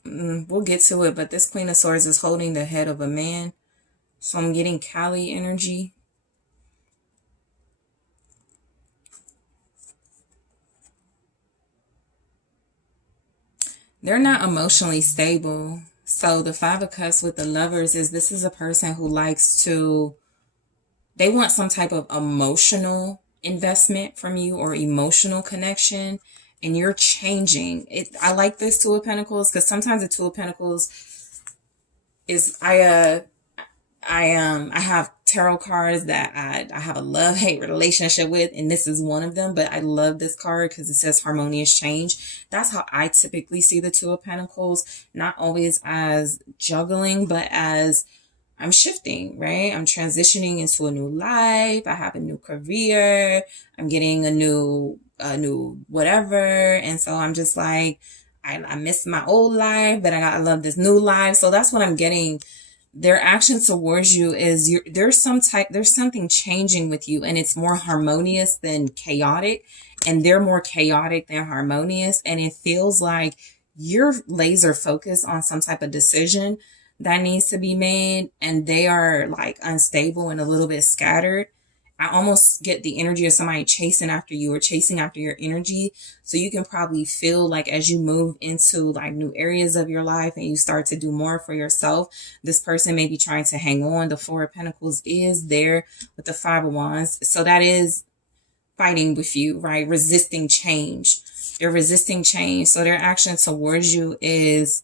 We'll get to it, but this Queen of Swords is holding the head of a man. So I'm getting Kali energy. They're not emotionally stable. So the Five of Cups with the Lovers is, this is a person who likes to, they want some type of emotional investment from you or emotional connection, and you're changing it. I like this Two of Pentacles because sometimes the Two of Pentacles is, I have tarot cards that I have a love-hate relationship with, and this is one of them, but I love this card because it says harmonious change. That's how I typically see the Two of Pentacles, not always as juggling, but as I'm shifting, right? I'm transitioning into a new life. I have a new career. I'm getting a new whatever. And so I'm just like, I miss my old life, but I love this new life. So that's what I'm getting. Their action towards you is there's something changing with you, and it's more harmonious than chaotic, and they're more chaotic than harmonious. And it feels like you're laser focused on some type of decision that needs to be made, and they are like unstable and a little bit scattered. I almost get the energy of somebody chasing after you or chasing after your energy. So you can probably feel like as you move into like new areas of your life and you start to do more for yourself, this person may be trying to hang on. The Four of Pentacles is there with the Five of Wands. So that is fighting with you, right? Resisting change. They're resisting change. So their action towards you is,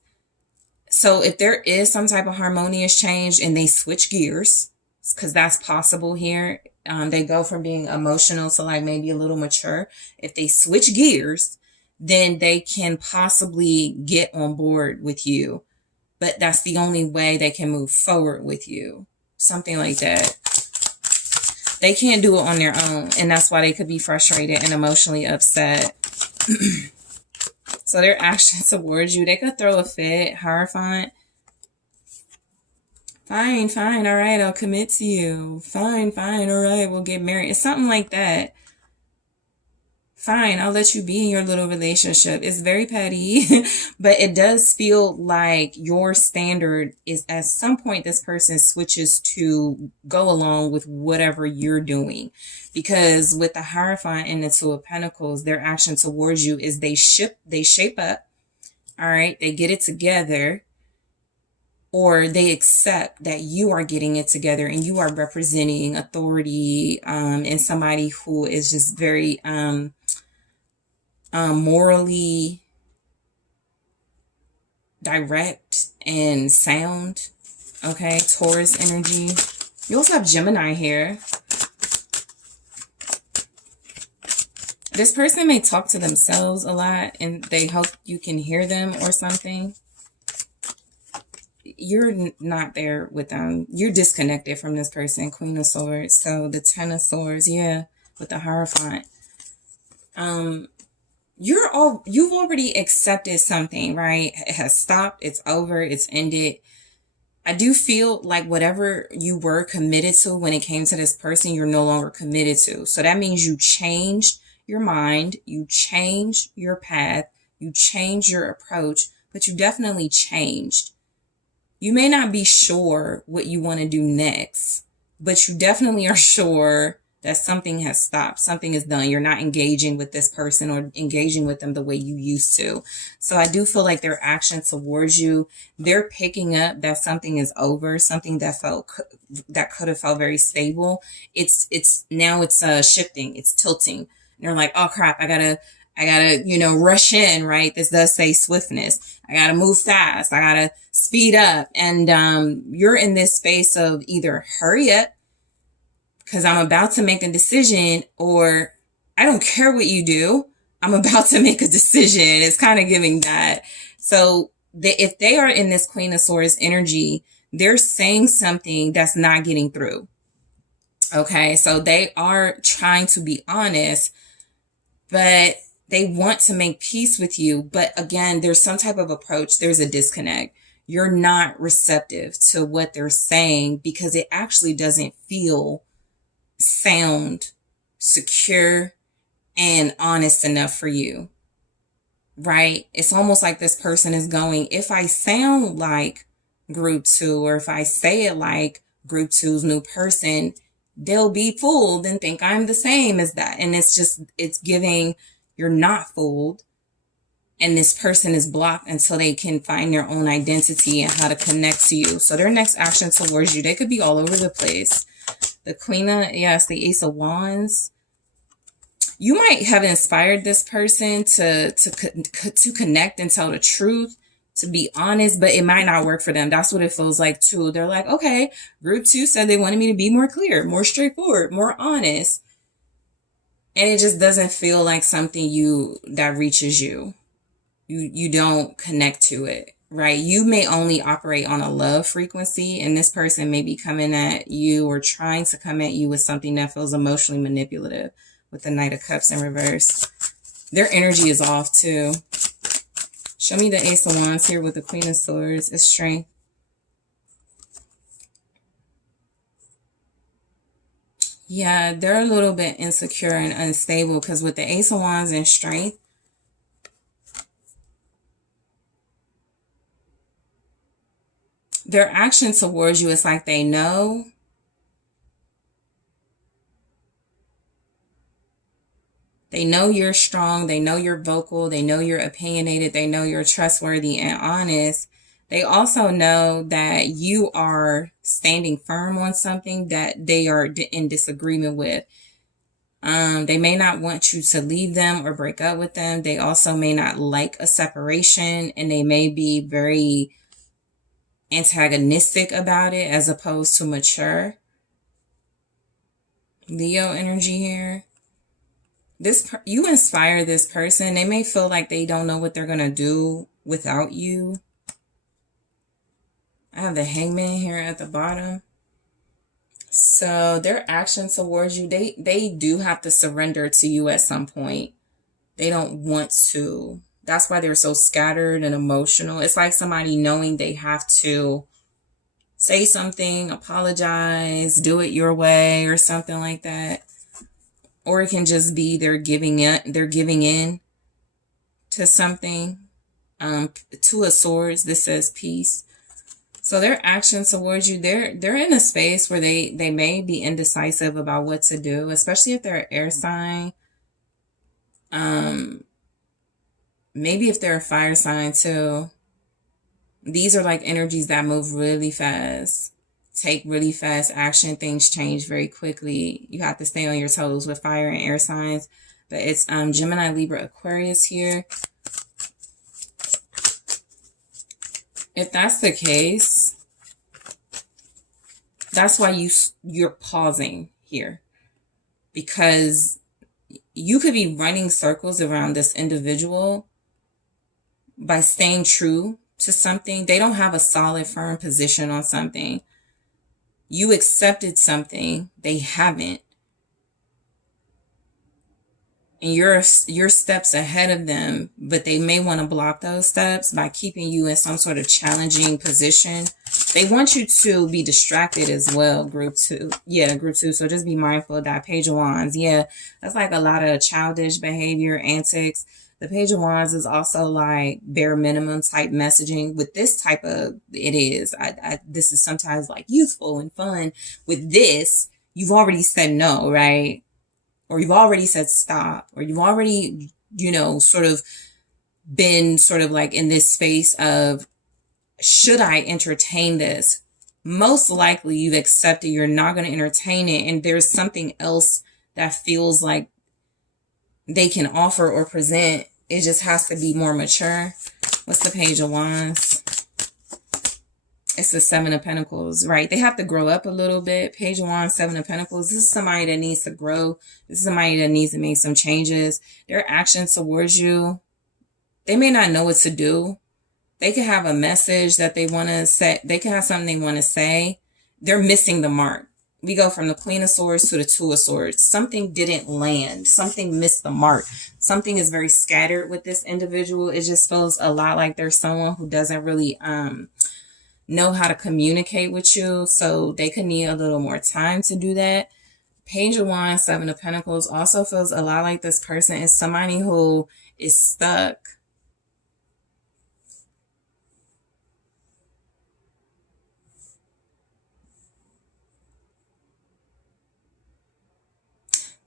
so if there is some type of harmonious change and they switch gears, because that's possible here. They go from being emotional to like maybe a little mature. If they switch gears, then they can possibly get on board with you. But that's the only way they can move forward with you. Something like that. They can't do it on their own. And that's why they could be frustrated and emotionally upset. So their action towards you, they could throw a fit, Hierophant. Fine, fine, all right, I'll commit to you. Fine, fine, all right, we'll get married. It's something like that. Fine, I'll let you be in your little relationship. It's very petty, but it does feel like your standard is at some point this person switches to go along with whatever you're doing. Because with the Hierophant and the Two of Pentacles, their action towards you is they shape up, all right, they get it together, or they accept that you are getting it together and you are representing authority and somebody who is just very morally direct and sound. Okay, Taurus energy. You also have Gemini here. This person may talk to themselves a lot and they hope you can hear them or something. You're not there with them. You're disconnected from this person, Queen of Swords. So the Ten of Swords, yeah, with the Hierophant. You've already accepted something, right? It has stopped, it's over, it's ended. I do feel like whatever you were committed to when it came to this person, you're no longer committed to. So that means you changed your mind, you changed your path, you changed your approach, but you definitely changed. You may not be sure what you want to do next, but you definitely are sure that something has stopped, something is done. You're not engaging with this person or engaging with them the way you used to. So I do feel like their action towards you, they're picking up that something is over, something that could have felt very stable. It's now shifting, it's tilting. And they're like, oh crap, I gotta, rush in, right? This does say swiftness. I gotta move fast. I gotta speed up. And you're in this space of either hurry up because I'm about to make a decision, or I don't care what you do, I'm about to make a decision. It's kind of giving that. So if they are in this Queen of Swords energy, they're saying something that's not getting through. Okay, so they are trying to be honest, but they want to make peace with you. But again, there's some type of approach. There's a disconnect. You're not receptive to what they're saying because it actually doesn't feel sound, secure, and honest enough for you, right? It's almost like this person is going, if I sound like group 2, or if I say it like group 2's new person, they'll be fooled and think I'm the same as that. And it's giving, you're not fooled. And this person is blocked until they can find their own identity and how to connect to you. So their next action towards you, they could be all over the place. The Queen of, yes, the Ace of Wands. You might have inspired this person to connect and tell the truth, to be honest, but it might not work for them. That's what it feels like too. They're like, okay, group 2 said they wanted me to be more clear, more straightforward, more honest. And it just doesn't feel like something that reaches you. You don't connect to it, right? You may only operate on a love frequency, and this person may be coming at you or trying to come at you with something that feels emotionally manipulative, with the Knight of Cups in reverse. Their energy is off too. Show me the Ace of Wands here with the Queen of Swords. It's strength. Yeah, they're a little bit insecure and unstable because with the Ace of Wands and strength, their action towards you is like they know you're strong, they know you're vocal, they know you're opinionated, they know you're trustworthy and honest. They also know that you are standing firm on something that they are in disagreement with. They may not want you to leave them or break up with them. They also may not like a separation, and they may be very antagonistic about it as opposed to mature. Leo energy here. You inspire this person. They may feel like they don't know what they're going to do without you. I have the Hangman here at the bottom. So their action towards you, they do have to surrender to you at some point. They don't want to. That's why they're so scattered and emotional. It's like somebody knowing they have to say something, apologize, do it your way or something like that. Or it can just be they're giving in to something. Two of Swords, this says peace. So their actions towards you, they're in a space where they may be indecisive about what to do, especially if they're an air sign. Maybe if they're a fire sign too. These are like energies that move really fast, take really fast action. Things change very quickly. You have to stay on your toes with fire and air signs. But it's Gemini, Libra, Aquarius here. If that's the case, that's why you're pausing here, because you could be running circles around this individual by staying true to something. They don't have a solid, firm position on something. You accepted something, they haven't. And you're steps ahead of them, but they may want to block those steps by keeping you in some sort of challenging position. They want you to be distracted as well, group 2. Yeah, group 2. So just be mindful of that. Page of Wands. Yeah, that's like a lot of childish behavior, antics. The Page of Wands is also like bare minimum type messaging. With this type of, it is. This is sometimes like youthful and fun. With this, you've already said no, right? Or you've already said stop, or you've already, sort of been sort of like in this space of, should I entertain this? Most likely you've accepted you're not going to entertain it, and there's something else that feels like they can offer or present. It just has to be more mature. What's the Page of Wands? It's the Seven of Pentacles, right? They have to grow up a little bit. Page of Wands, Seven of Pentacles. This is somebody that needs to grow. This is somebody that needs to make some changes. Their actions towards you, they may not know what to do. They could have a message that they want to say. They could have something they want to say. They're missing the mark. We go from the Queen of Swords to the Two of Swords. Something didn't land. Something missed the mark. Something is very scattered with this individual. It just feels a lot like there's someone who doesn't really know how to communicate with you. So they could need a little more time to do that. Page of Wands, Seven of Pentacles also feels a lot like this person is somebody who is stuck.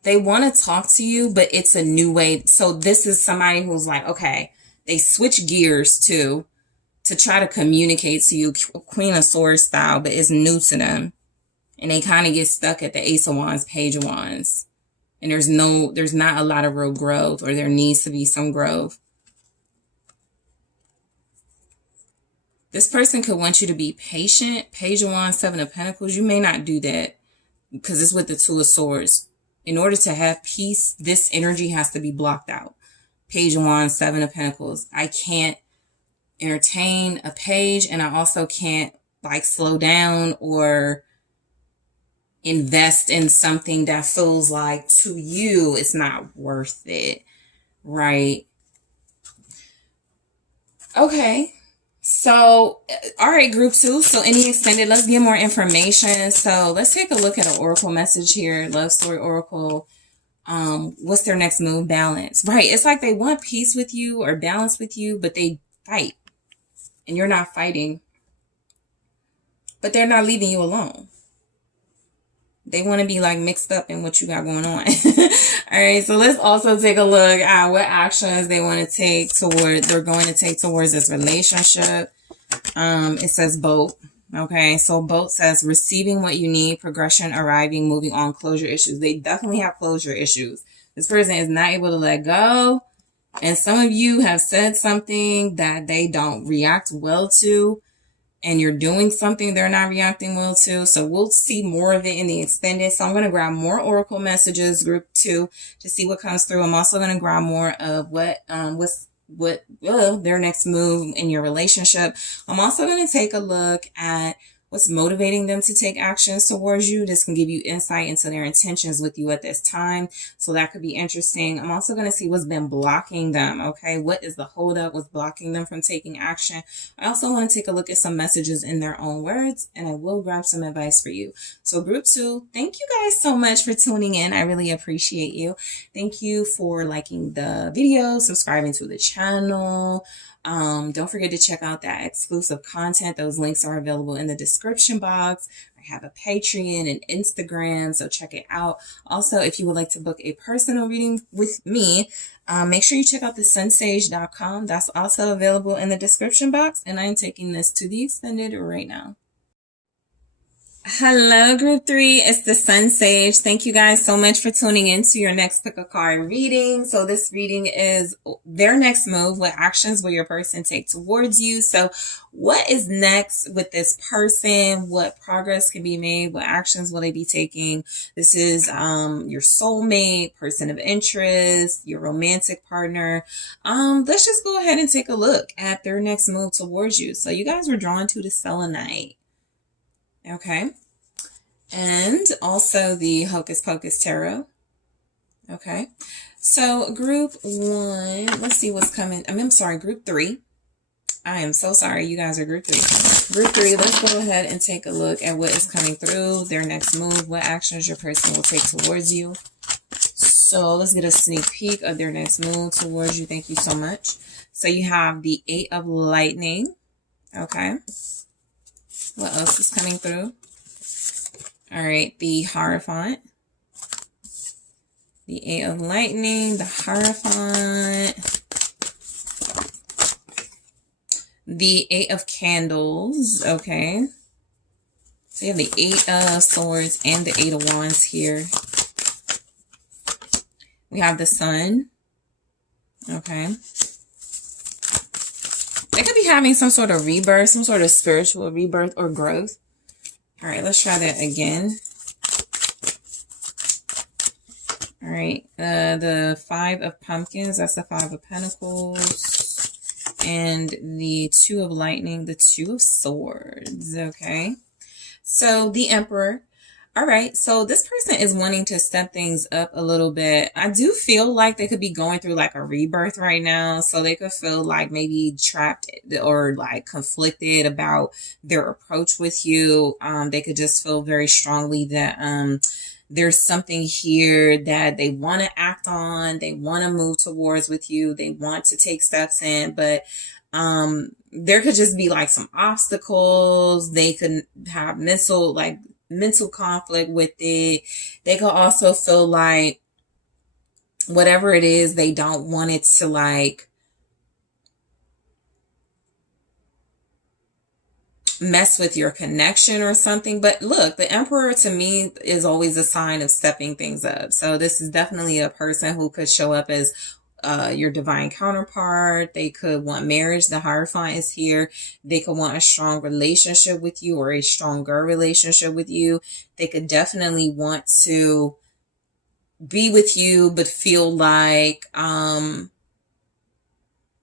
They want to talk to you, but it's a new way. So this is somebody who's like, okay, They switch gears too to try to communicate to you, Queen of Swords style, but it's new to them. And they kind of get stuck at the Ace of Wands, Page of Wands. And there's not a lot of real growth, or there needs to be some growth. This person could want you to be patient. Page of Wands, Seven of Pentacles. You may not do that because it's with the Two of Swords. In order to have peace, this energy has to be blocked out. Page of Wands, Seven of Pentacles. I can't entertain a page, and I also can't like slow down or invest in something that feels like to you it's not worth it, right? Okay, so all right, group 2. So any extended, let's get more information. So let's take a look at an oracle message here. Love story oracle. What's their next move? Balance, right? It's like they want peace with you or balance with you, but they fight, and you're not fighting, but they're not leaving you alone. They want to be like mixed up in what you got going on. All right. So let's also take a look at what actions they want to take they're going to take towards this relationship. It says boat. Okay. So boat says receiving what you need, progression, arriving, moving on, closure issues. They definitely have closure issues. This person is not able to let go. And some of you have said something that they don't react well to, and you're doing something they're not reacting well to. So we'll see more of it in the extended. So I'm going to grab more oracle messages, group 2, to see what comes through. I'm also going to grab more of what their next move in your relationship. I'm also going to take a look at what's motivating them to take actions towards you. This can give you insight into their intentions with you at this time. So that could be interesting. I'm also going to see what's been blocking them. Okay. What is the holdup? What's blocking them from taking action? I also want to take a look at some messages in their own words, and I will grab some advice for you. So group 2, thank you guys so much for tuning in. I really appreciate you. Thank you for liking the video, subscribing to the channel. Don't forget to check out that exclusive content. Those links are available in the description box. I have a Patreon and Instagram, so check it out. Also, if you would like to book a personal reading with me, make sure you check out TheSunSage.com. That's also available in the description box, and I'm taking this to the extended right now. Hello, group 3. It's the SunSage. Thank you guys so much for tuning in to your next pick a card reading. So this reading is their next move. What actions will your person take towards you? So what is next with this person? What progress can be made? What actions will they be taking? This is your soulmate, person of interest, your romantic partner. Let's just go ahead and take a look at their next move towards you. So you guys were drawn to the Selenite. Okay. And also the Hocus Pocus Tarot. Okay. So group 1, let's see what's coming. I'm sorry, group 3. I am so sorry. You guys are group 3. Group 3, let's go ahead and take a look at what is coming through, their next move, what actions your person will take towards you. So let's get a sneak peek of their next move towards you. Thank you so much. So you have the 8 of Lightning. Okay. What else is coming through? All right, the Hierophant. The 8 of Lightning, the Hierophant. The 8 of Candles, okay. So you have the 8 of Swords and the 8 of Wands here. We have the Sun, okay. They could be having some sort of rebirth, some sort of spiritual rebirth or growth. All right, let's try that again. All right, the 5 of Pumpkins, that's the 5 of Pentacles. And the 2 of Lightning, the 2 of Swords, okay. So the Emperor. All right, so this person is wanting to step things up a little bit. I do feel like they could be going through like a rebirth right now. So they could feel like maybe trapped or like conflicted about their approach with you. They could just feel very strongly that there's something here that they want to act on. They want to move towards with you. They want to take steps in, but there could just be like some obstacles. They could have mental conflict with it. They could also feel like whatever it is, they don't want it to like mess with your connection or something. But look, the Emperor to me is always a sign of stepping things up. So this is definitely a person who could show up as your divine counterpart. They could want marriage. The Hierophant is here. They could want a strong relationship with you, or a stronger relationship with you. They could definitely want to be with you, but feel like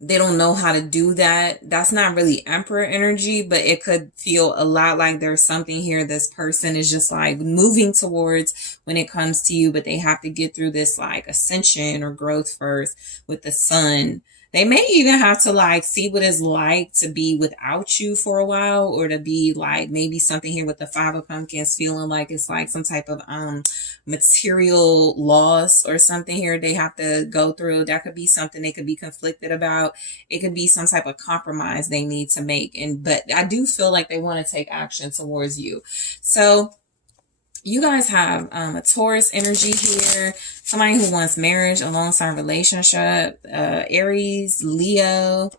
they don't know how to do that. That's not really Emperor energy, but it could feel a lot like there's something here this person is just like moving towards when it comes to you, but they have to get through this like ascension or growth first with the Sun. They may even have to like see what it's like to be without you for a while, or to be like maybe something here with the Five of Pumpkins, feeling like it's like some type of material loss or something here they have to go through. That could be something they could be conflicted about. It could be some type of compromise they need to make. But I do feel like they want to take action towards you. So you guys have a Taurus energy here, somebody who wants marriage, a long-term relationship, Aries, Leo.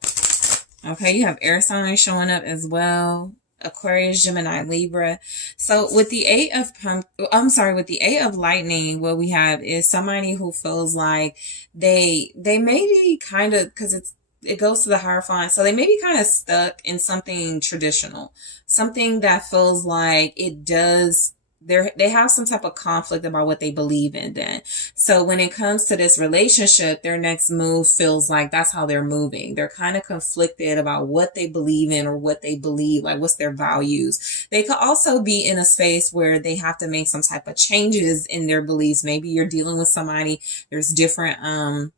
Okay, you have air signs showing up as well. Aquarius, Gemini, Libra. So with the Eight of Lightning, what we have is somebody who feels like they may be kind of, because it goes to the Hierophant, so they may be kind of stuck in something traditional, something that feels like it does. They have some type of conflict about what they believe in then. So when it comes to this relationship, their next move feels like that's how they're moving. They're kind of conflicted about what they believe in, or what they believe, like what's their values. They could also be in a space where they have to make some type of changes in their beliefs. Maybe you're dealing with somebody, there's different,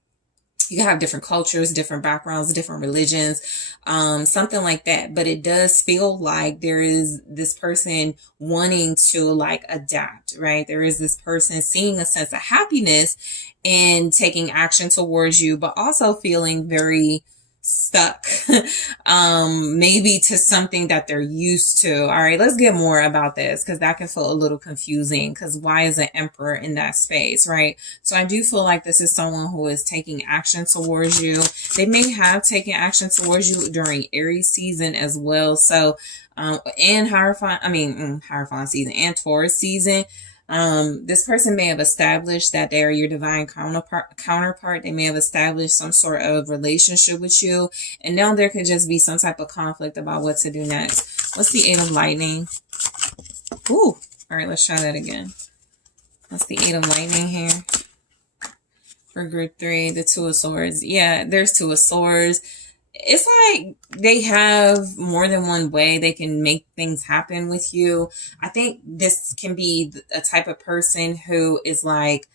you have different cultures, different backgrounds, different religions, something like that. But it does feel like there is this person wanting to like adapt, right? There is this person seeing a sense of happiness and taking action towards you, but also feeling very stuck, maybe to something that they're used to. All right, let's get more about this, because that can feel a little confusing, because why is an Emperor in that space, right? So I do feel like this is someone who is taking action towards you. They may have taken action towards you during Aries season as well. So and Hierophant season and Taurus season. This person may have established that they are your divine counterpart. They may have established some sort of relationship with you, and now there could just be some type of conflict about what to do next. What's the Eight of Lightning? Ooh, all right, let's try that again. What's the Eight of Lightning here for group 3? The Two of Swords. Yeah, there's Two of Swords. It's like they have more than one way they can make things happen with you. I think this can be a type of person who is like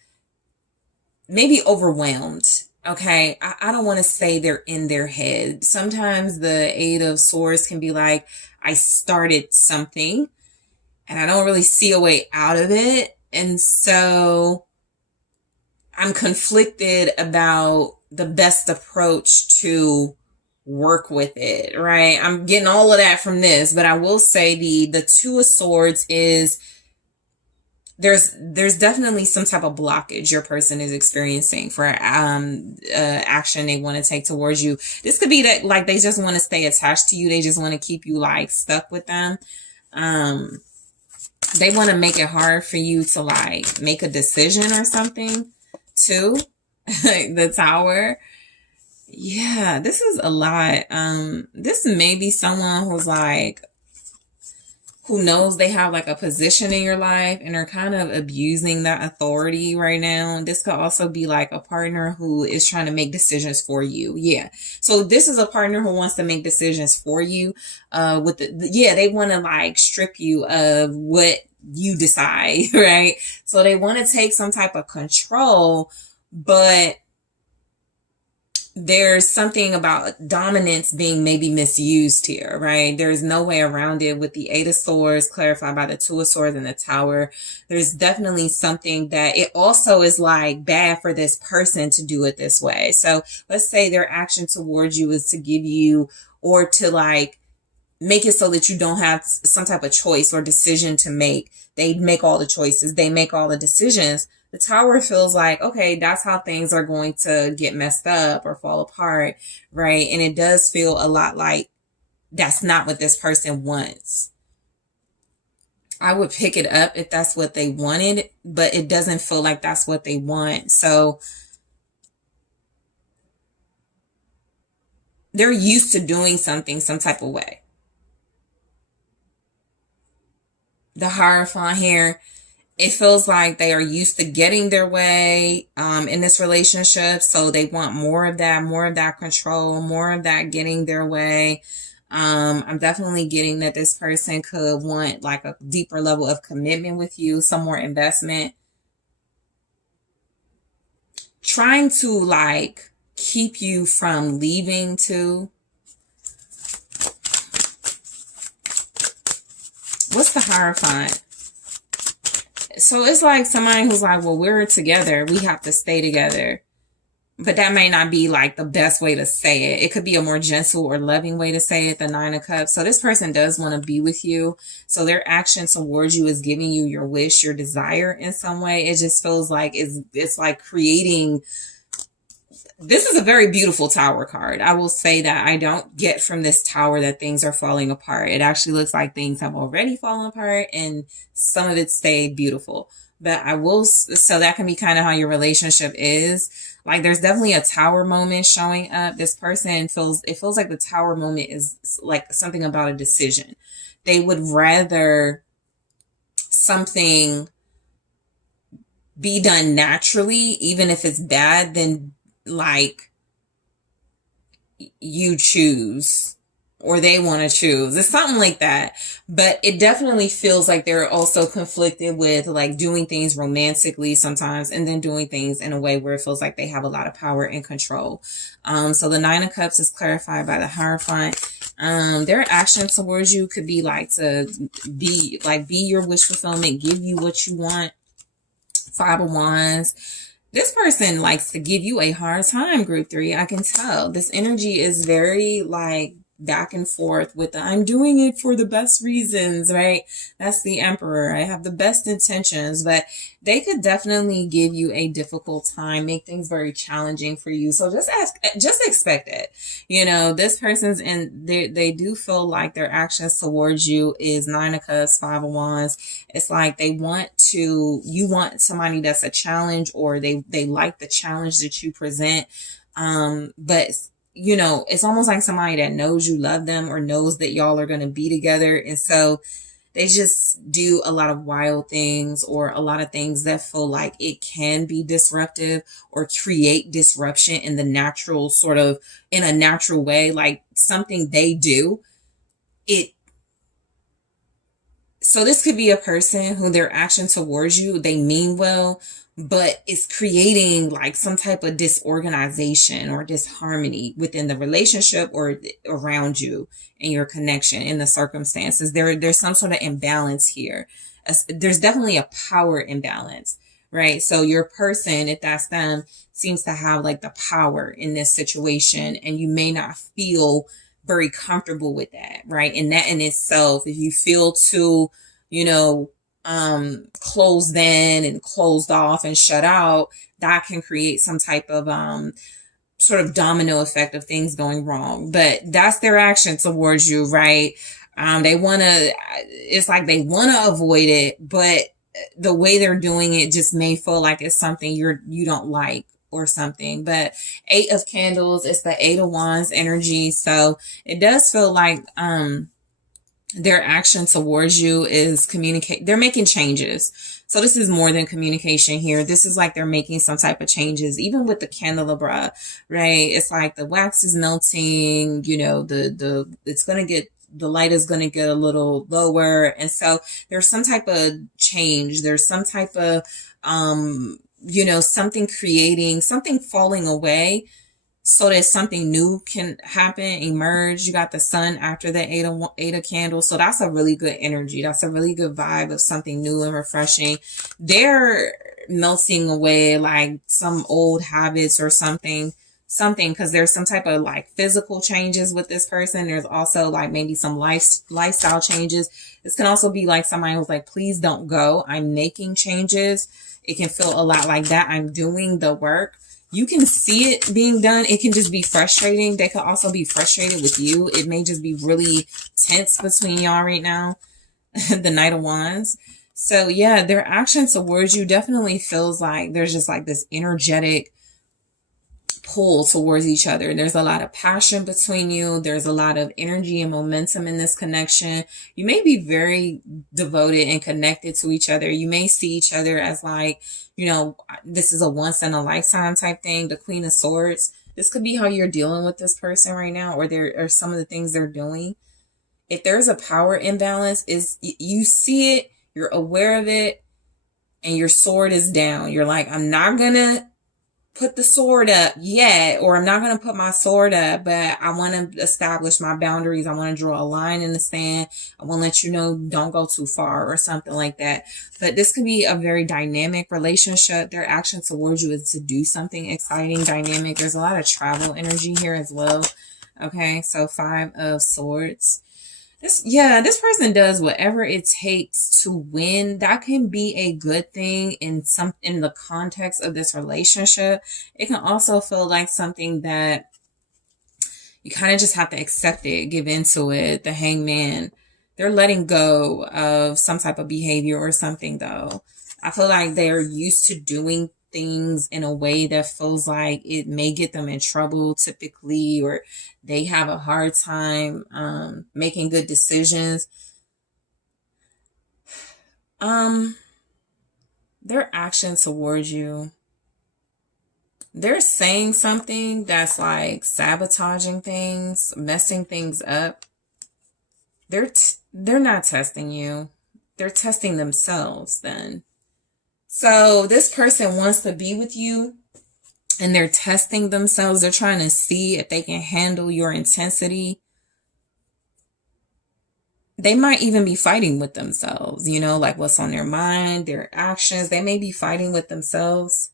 maybe overwhelmed. Okay, I don't want to say they're in their head. Sometimes the Eight of Swords can be like, I started something and I don't really see a way out of it. And so I'm conflicted about the best approach to work with it, right? I'm getting all of that from this, but I will say the Two of Swords is there's definitely some type of blockage your person is experiencing for action they want to take towards you. This could be that like they just want to stay attached to you. They just want to keep you like stuck with them. They want to make it hard for you to like make a decision or something too. The Tower. Yeah, this is a lot. This may be someone who's like, who knows they have like a position in your life and are kind of abusing that authority right now. This could also be like a partner who is trying to make decisions for you. Yeah. So this is a partner who wants to make decisions for you. They want to like strip you of what you decide, right? So they want to take some type of control, but there's something about dominance being maybe misused here, right? There's no way around it with the Eight of Swords clarified by the Two of Swords and the Tower. There's definitely something that it also is like bad for this person to do it this way. So let's say their action towards you is to give you, or to like make it so that you don't have some type of choice or decision to make. They make all the choices. They make all the decisions. The Tower feels like, okay, that's how things are going to get messed up or fall apart, right? And it does feel a lot like that's not what this person wants. I would pick it up if that's what they wanted, but it doesn't feel like that's what they want. So they're used to doing something some type of way. The Hierophant here, it feels like they are used to getting their way in this relationship. So they want more of that control, more of that getting their way. I'm definitely getting that this person could want like a deeper level of commitment with you, some more investment. Trying to like keep you from leaving too. What's the Hierophant? So it's like somebody who's like, well, we're together. We have to stay together. But that may not be like the best way to say it. It could be a more gentle or loving way to say it, the Nine of Cups. So this person does want to be with you. So their action towards you is giving you your wish, your desire in some way. It just feels like it's like creating. This is a very beautiful Tower card. I will say that I don't get from this Tower that things are falling apart. It actually looks like things have already fallen apart and some of it stayed beautiful. But I will, so that can be kind of how your relationship is. Like there's definitely a Tower moment showing up. This person it feels like the Tower moment is like something about a decision. They would rather something be done naturally, even if it's bad, than like you choose or they want to choose. It's something like that. But it definitely feels like they're also conflicted with like doing things romantically sometimes and then doing things in a way where it feels like they have a lot of power and control. So the Nine of Cups is clarified by the Hierophant. Their action towards you could be like to be your wish fulfillment, give you what you want. Five of Wands. This person likes to give you a hard time, group 3. I can tell. This energy is very like back and forth with the, I'm doing it for the best reasons, right? That's the Emperor. I have the best intentions, but they could definitely give you a difficult time, make things very challenging for you. So just expect it. You know, this person's they do feel like their actions towards you is Nine of Cups, Five of Wands. It's like you want somebody that's a challenge, or they like the challenge that you present. But you know, it's almost like somebody that knows you love them or knows that y'all are going to be together. And so they just do a lot of wild things or a lot of things that feel like it can be disruptive or create disruption in the natural in a natural way, like something they do. So this could be a person who their action towards you, they mean well, but it's creating like some type of disorganization or disharmony within the relationship or around you and your connection in the circumstances. There's some sort of imbalance here. There's definitely a power imbalance, right? So your person, if that's them, seems to have like the power in this situation, and you may not feel very comfortable with that, right? And that in itself, if you feel too, closed in and closed off and shut out, that can create some type of sort of domino effect of things going wrong. But that's their action towards you, right? It's like they want to avoid it, but the way they're doing it just may feel like it's something you don't like or something. But Eight of Candles, it's the Eight of Wands energy. So it does feel like their action towards you is communicate. They're making changes. So this is more than communication here. This is like they're making some type of changes, even with the candelabra, right? It's like the wax is melting, the light is going to get a little lower. And so there's some type of change. There's some type of, something falling away so that something new can happen, emerge. You got the Sun after the eight of Candles. So that's a really good energy. That's a really good vibe of something new and refreshing. They're melting away like some old habits or something, because there's some type of like physical changes with this person. There's also like maybe some lifestyle changes. This can also be like somebody who's like, please don't go. I'm making changes. It can feel a lot like that. I'm doing the work. You can see it being done. It can just be frustrating. They could also be frustrated with you. It may just be really tense between y'all right now. The Knight of Wands. So yeah, their action towards you definitely feels like there's just like this energetic pull towards each other. There's a lot of passion between you. There's a lot of energy and momentum in this connection. You may be very devoted and connected to each other. You may see each other as like, you know, this is a once in a lifetime type thing. The Queen of Swords. This could be how you're dealing with this person right now, or there are some of the things they're doing. If there's a power imbalance, is you see it, you're aware of it, and your sword is down. You're like, I'm not gonna put the sword up yet, or I'm not going to put my sword up, but I want to establish my boundaries. I want to draw a line in the sand. I want to let you know, don't go too far or something like that. But this could be a very dynamic relationship. Their action towards you is to do something exciting, dynamic. There's a lot of travel energy here as well. Okay, so 5 of Swords. This person does whatever it takes to win. That can be a good thing in the context of this relationship. It can also feel like something that you kind of just have to accept it, give into it. The Hangman, they're letting go of some type of behavior or something though. I feel like they're used to doing things in a way that feels like it may get them in trouble typically, or they have a hard time making good decisions. Their action towards you, they're saying something that's like sabotaging things, messing things up. They're not testing you. They're testing themselves then. So this person wants to be with you and they're testing themselves. They're trying to see if they can handle your intensity. They might even be fighting with themselves, you know, like what's on their mind, their actions. They may be fighting with themselves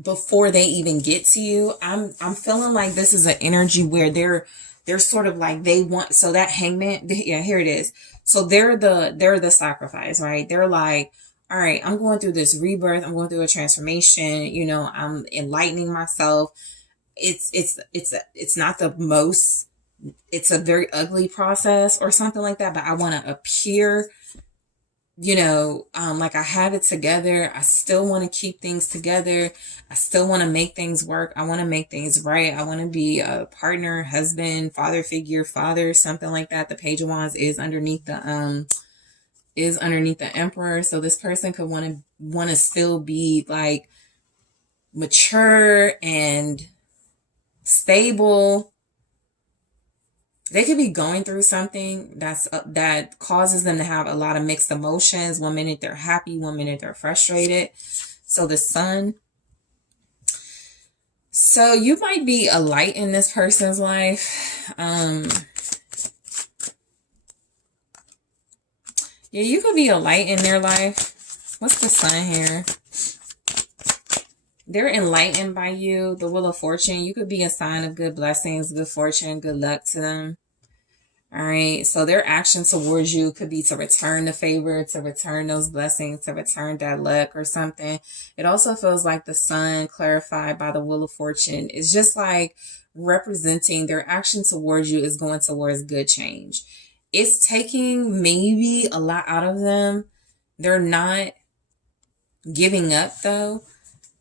before they even get to you. I'm feeling like this is an energy where they're sort of like they want, so that Hangman, yeah, here it is. So they're the sacrifice, right? They're like, all right, I'm going through this rebirth. I'm going through a transformation. You know, I'm enlightening myself. It's not the most, it's a very ugly process or something like that, but I want to appear, you know, like I have it together. I still want to keep things together. I still want to make things work. I want to make things right. I want to be a partner, husband, father figure, father, something like that. The Page of Wands is underneath the Emperor. So this person could want to still be like mature and stable. They could be going through something that causes them to have a lot of mixed emotions. 1 minute they're happy, 1 minute they're frustrated. So the Sun. So you might be a light in this person's life. Yeah, you could be a light in their life. What's the Sun here? They're enlightened by you. The Wheel of Fortune. You could be a sign of good blessings, good fortune, good luck to them. All right. So their action towards you could be to return the favor, to return those blessings, to return that luck or something. It also feels like the Sun clarified by the Wheel of Fortune is just like representing their action towards you is going towards good change. It's taking maybe a lot out of them. They're not giving up though.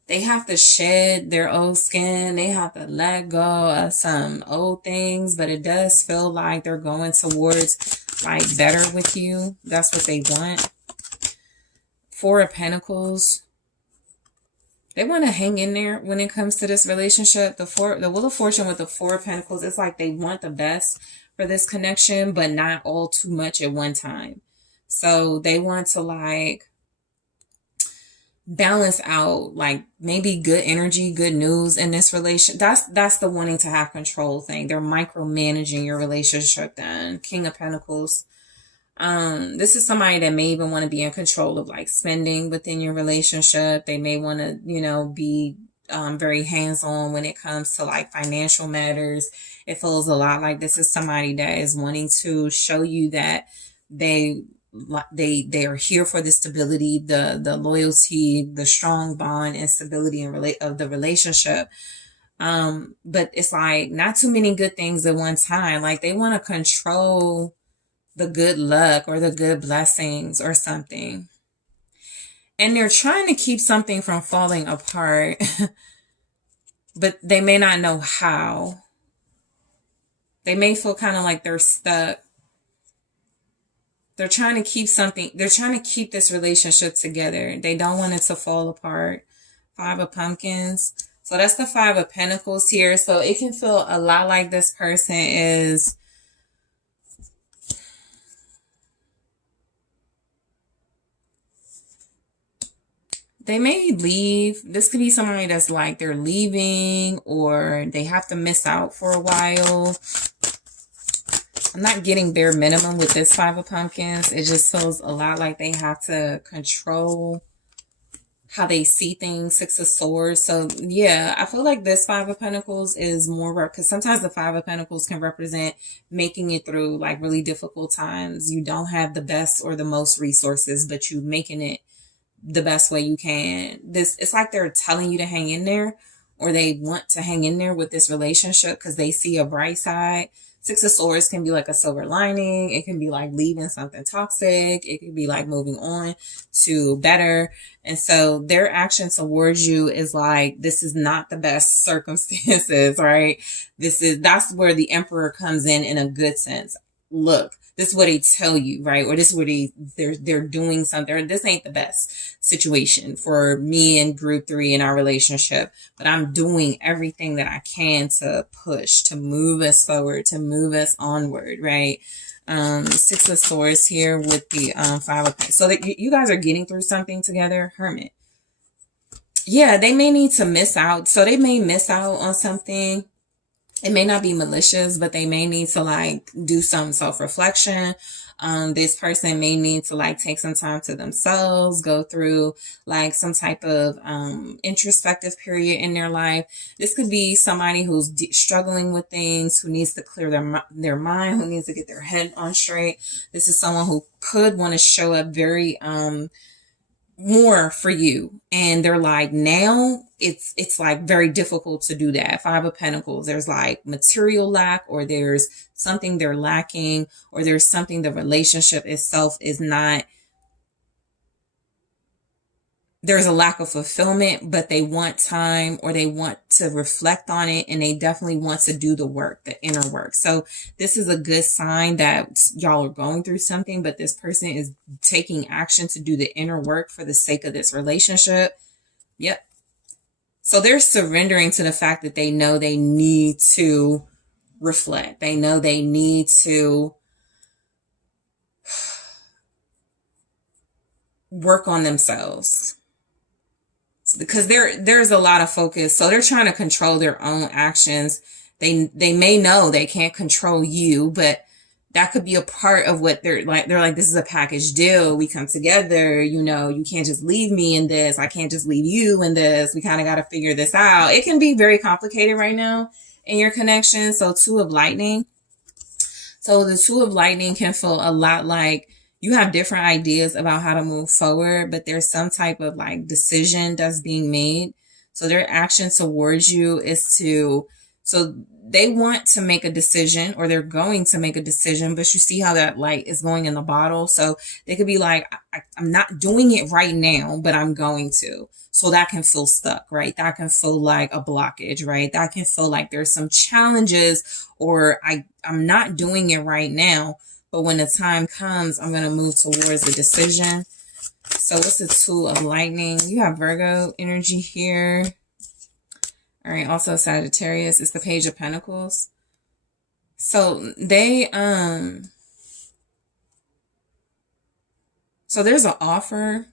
They have to shed their old skin. They have to let go of some old things, but it does feel like they're going towards like better with you. That's what they want. 4 of Pentacles. They want to hang in there when it comes to this relationship. The Wheel of Fortune with the 4 of Pentacles, it's like they want the best for this connection, but not all too much at one time. So they want to like balance out like maybe good energy, good news in this relation. That's the wanting to have control thing. They're micromanaging your relationship then. King of Pentacles. This is somebody that may even want to be in control of like spending within your relationship. They may want to, you know, be very hands-on when it comes to like financial matters. It feels a lot like this is somebody that is wanting to show you that they they are here for the stability, the loyalty, the strong bond and stability and of the relationship. But it's like not too many good things at one time. Like they want to control the good luck or the good blessings or something. And they're trying to keep something from falling apart, but they may not know how. They may feel kind of like they're stuck. They're trying to keep something, they're trying to keep this relationship together. They don't want it to fall apart. 5 of Pumpkins. So that's the 5 of Pentacles here. So it can feel a lot like this person is they may leave. This could be somebody that's like they're leaving or they have to miss out for a while. I'm not getting bare minimum with this 5 of Pumpkins. It just feels a lot like they have to control how they see things. 6 of Swords. So yeah, I feel like this 5 of Pentacles is more, because sometimes the 5 of Pentacles can represent making it through like really difficult times. You don't have the best or the most resources, but you making it the best way you can. It's like they're telling you to hang in there, or they want to hang in there with this relationship because they see a bright side. 6 of Swords can be like a silver lining. It can be like leaving something toxic. It could be like moving on to better. And so their action towards you is like, this is not the best circumstances, right? That's where the Emperor comes in a good sense. Look, this is what they tell you, right? Or this is what they're doing something. This ain't the best situation for me and group 3 in our relationship, but I'm doing everything that I can to push, to move us forward, to move us onward, right? 6 of Swords here with the 5 of Pentacles. So that you guys are getting through something together. Hermit. Yeah, they may need to miss out. So they may miss out on something. It may not be malicious, but they may need to like do some self-reflection. This person may need to like take some time to themselves, go through like some type of introspective period in their life. This could be somebody who's struggling with things, who needs to clear their mind, who needs to get their head on straight. This is someone who could want to show up very more for you, and they're like, now it's like very difficult to do that. 5 of Pentacles, there's like material lack, or there's something they're lacking, or there's something the relationship itself is not, there's a lack of fulfillment, but they want time, or they want to reflect on it, and they definitely want to do the work, the inner work. So this is a good sign that y'all are going through something, but this person is taking action to do the inner work for the sake of this relationship. Yep. So they're surrendering to the fact that they know they need to reflect. They know they need to work on themselves, because there's a lot of focus. So they're trying to control their own actions. They may know they can't control you, but that could be a part of what they're like, this is a package deal. We come together, you can't just leave me in this. I can't just leave you in this. We kind of got to figure this out. It can be very complicated right now in your connection. So 2 of Lightning. So the 2 of Lightning can feel a lot like you have different ideas about how to move forward, but there's some type of like decision that's being made. So their action towards you is so they want to make a decision, or they're going to make a decision, but you see how that light is going in the bottle. So they could be like, I'm not doing it right now, but I'm going to. So that can feel stuck, right? That can feel like a blockage, right? That can feel like there's some challenges, or I'm not doing it right now, but when the time comes, I'm going to move towards a decision. So what's the 2 of Lightning? You have Virgo energy here. All right. Also Sagittarius is the Page of Pentacles. So they, so there's an offer.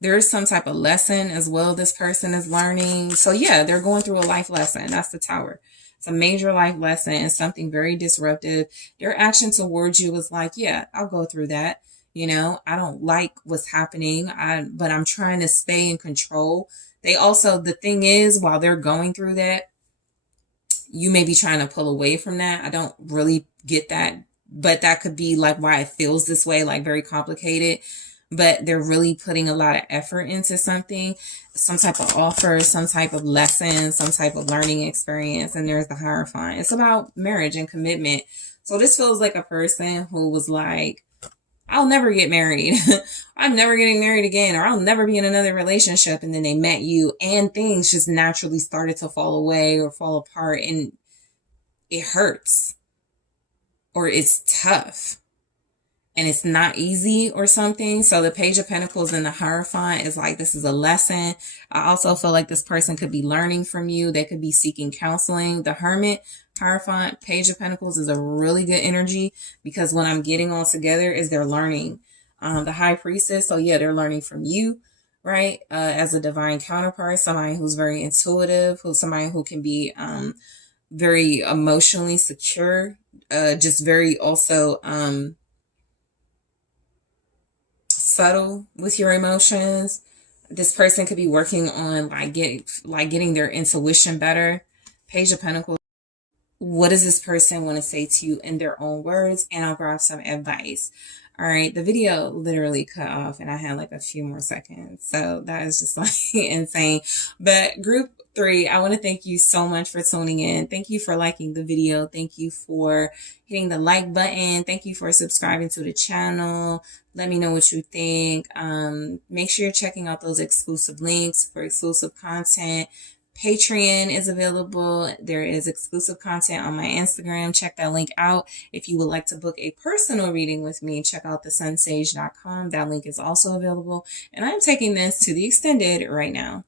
There's some type of lesson as well this person is learning. So yeah, they're going through a life lesson. That's the Tower. It's a major life lesson and something very disruptive. Their action towards you is like, yeah, I'll go through that. I don't like what's happening, but I'm trying to stay in control. They also, the thing is, while they're going through that, you may be trying to pull away from that. I don't really get that but that could be like why it feels this way, like very complicated. But they're really putting a lot of effort into something, some type of offer, some type of lesson, some type of learning experience. And there's the Hierophant. It's about marriage and commitment. So this feels like a person who was like, I'll never get married. I'm never getting married again, or I'll never be in another relationship. And then they met you and things just naturally started to fall away or fall apart, and it hurts or it's tough and it's not easy or something. So the Page of Pentacles and the Hierophant is like, this is a lesson. I also feel like this person could be learning from you. They could be seeking counseling. The Hermit, Hierophant, Page of Pentacles is a really good energy, because what I'm getting all together is they're learning. The High Priestess, so yeah, they're learning from you, right? As a divine counterpart, somebody who's very intuitive, somebody who can be very emotionally secure, just very also subtle with your emotions. This person could be working on getting their intuition better. Page of Pentacles. What does this person want to say to you in their own words? And I'll grab some advice. All right. The video literally cut off and I had like a few more seconds. So that is just like insane. But group 3, I want to thank you so much for tuning in. Thank you for liking the video. Thank you for hitting the like button. Thank you for subscribing to the channel. Let me know what you think. Make sure you're checking out those exclusive links for exclusive content. Patreon is available. There is exclusive content on my Instagram. Check that link out. If you would like to book a personal reading with me, check out TheSunSage.com. That link is also available. And I'm taking this to the extended right now.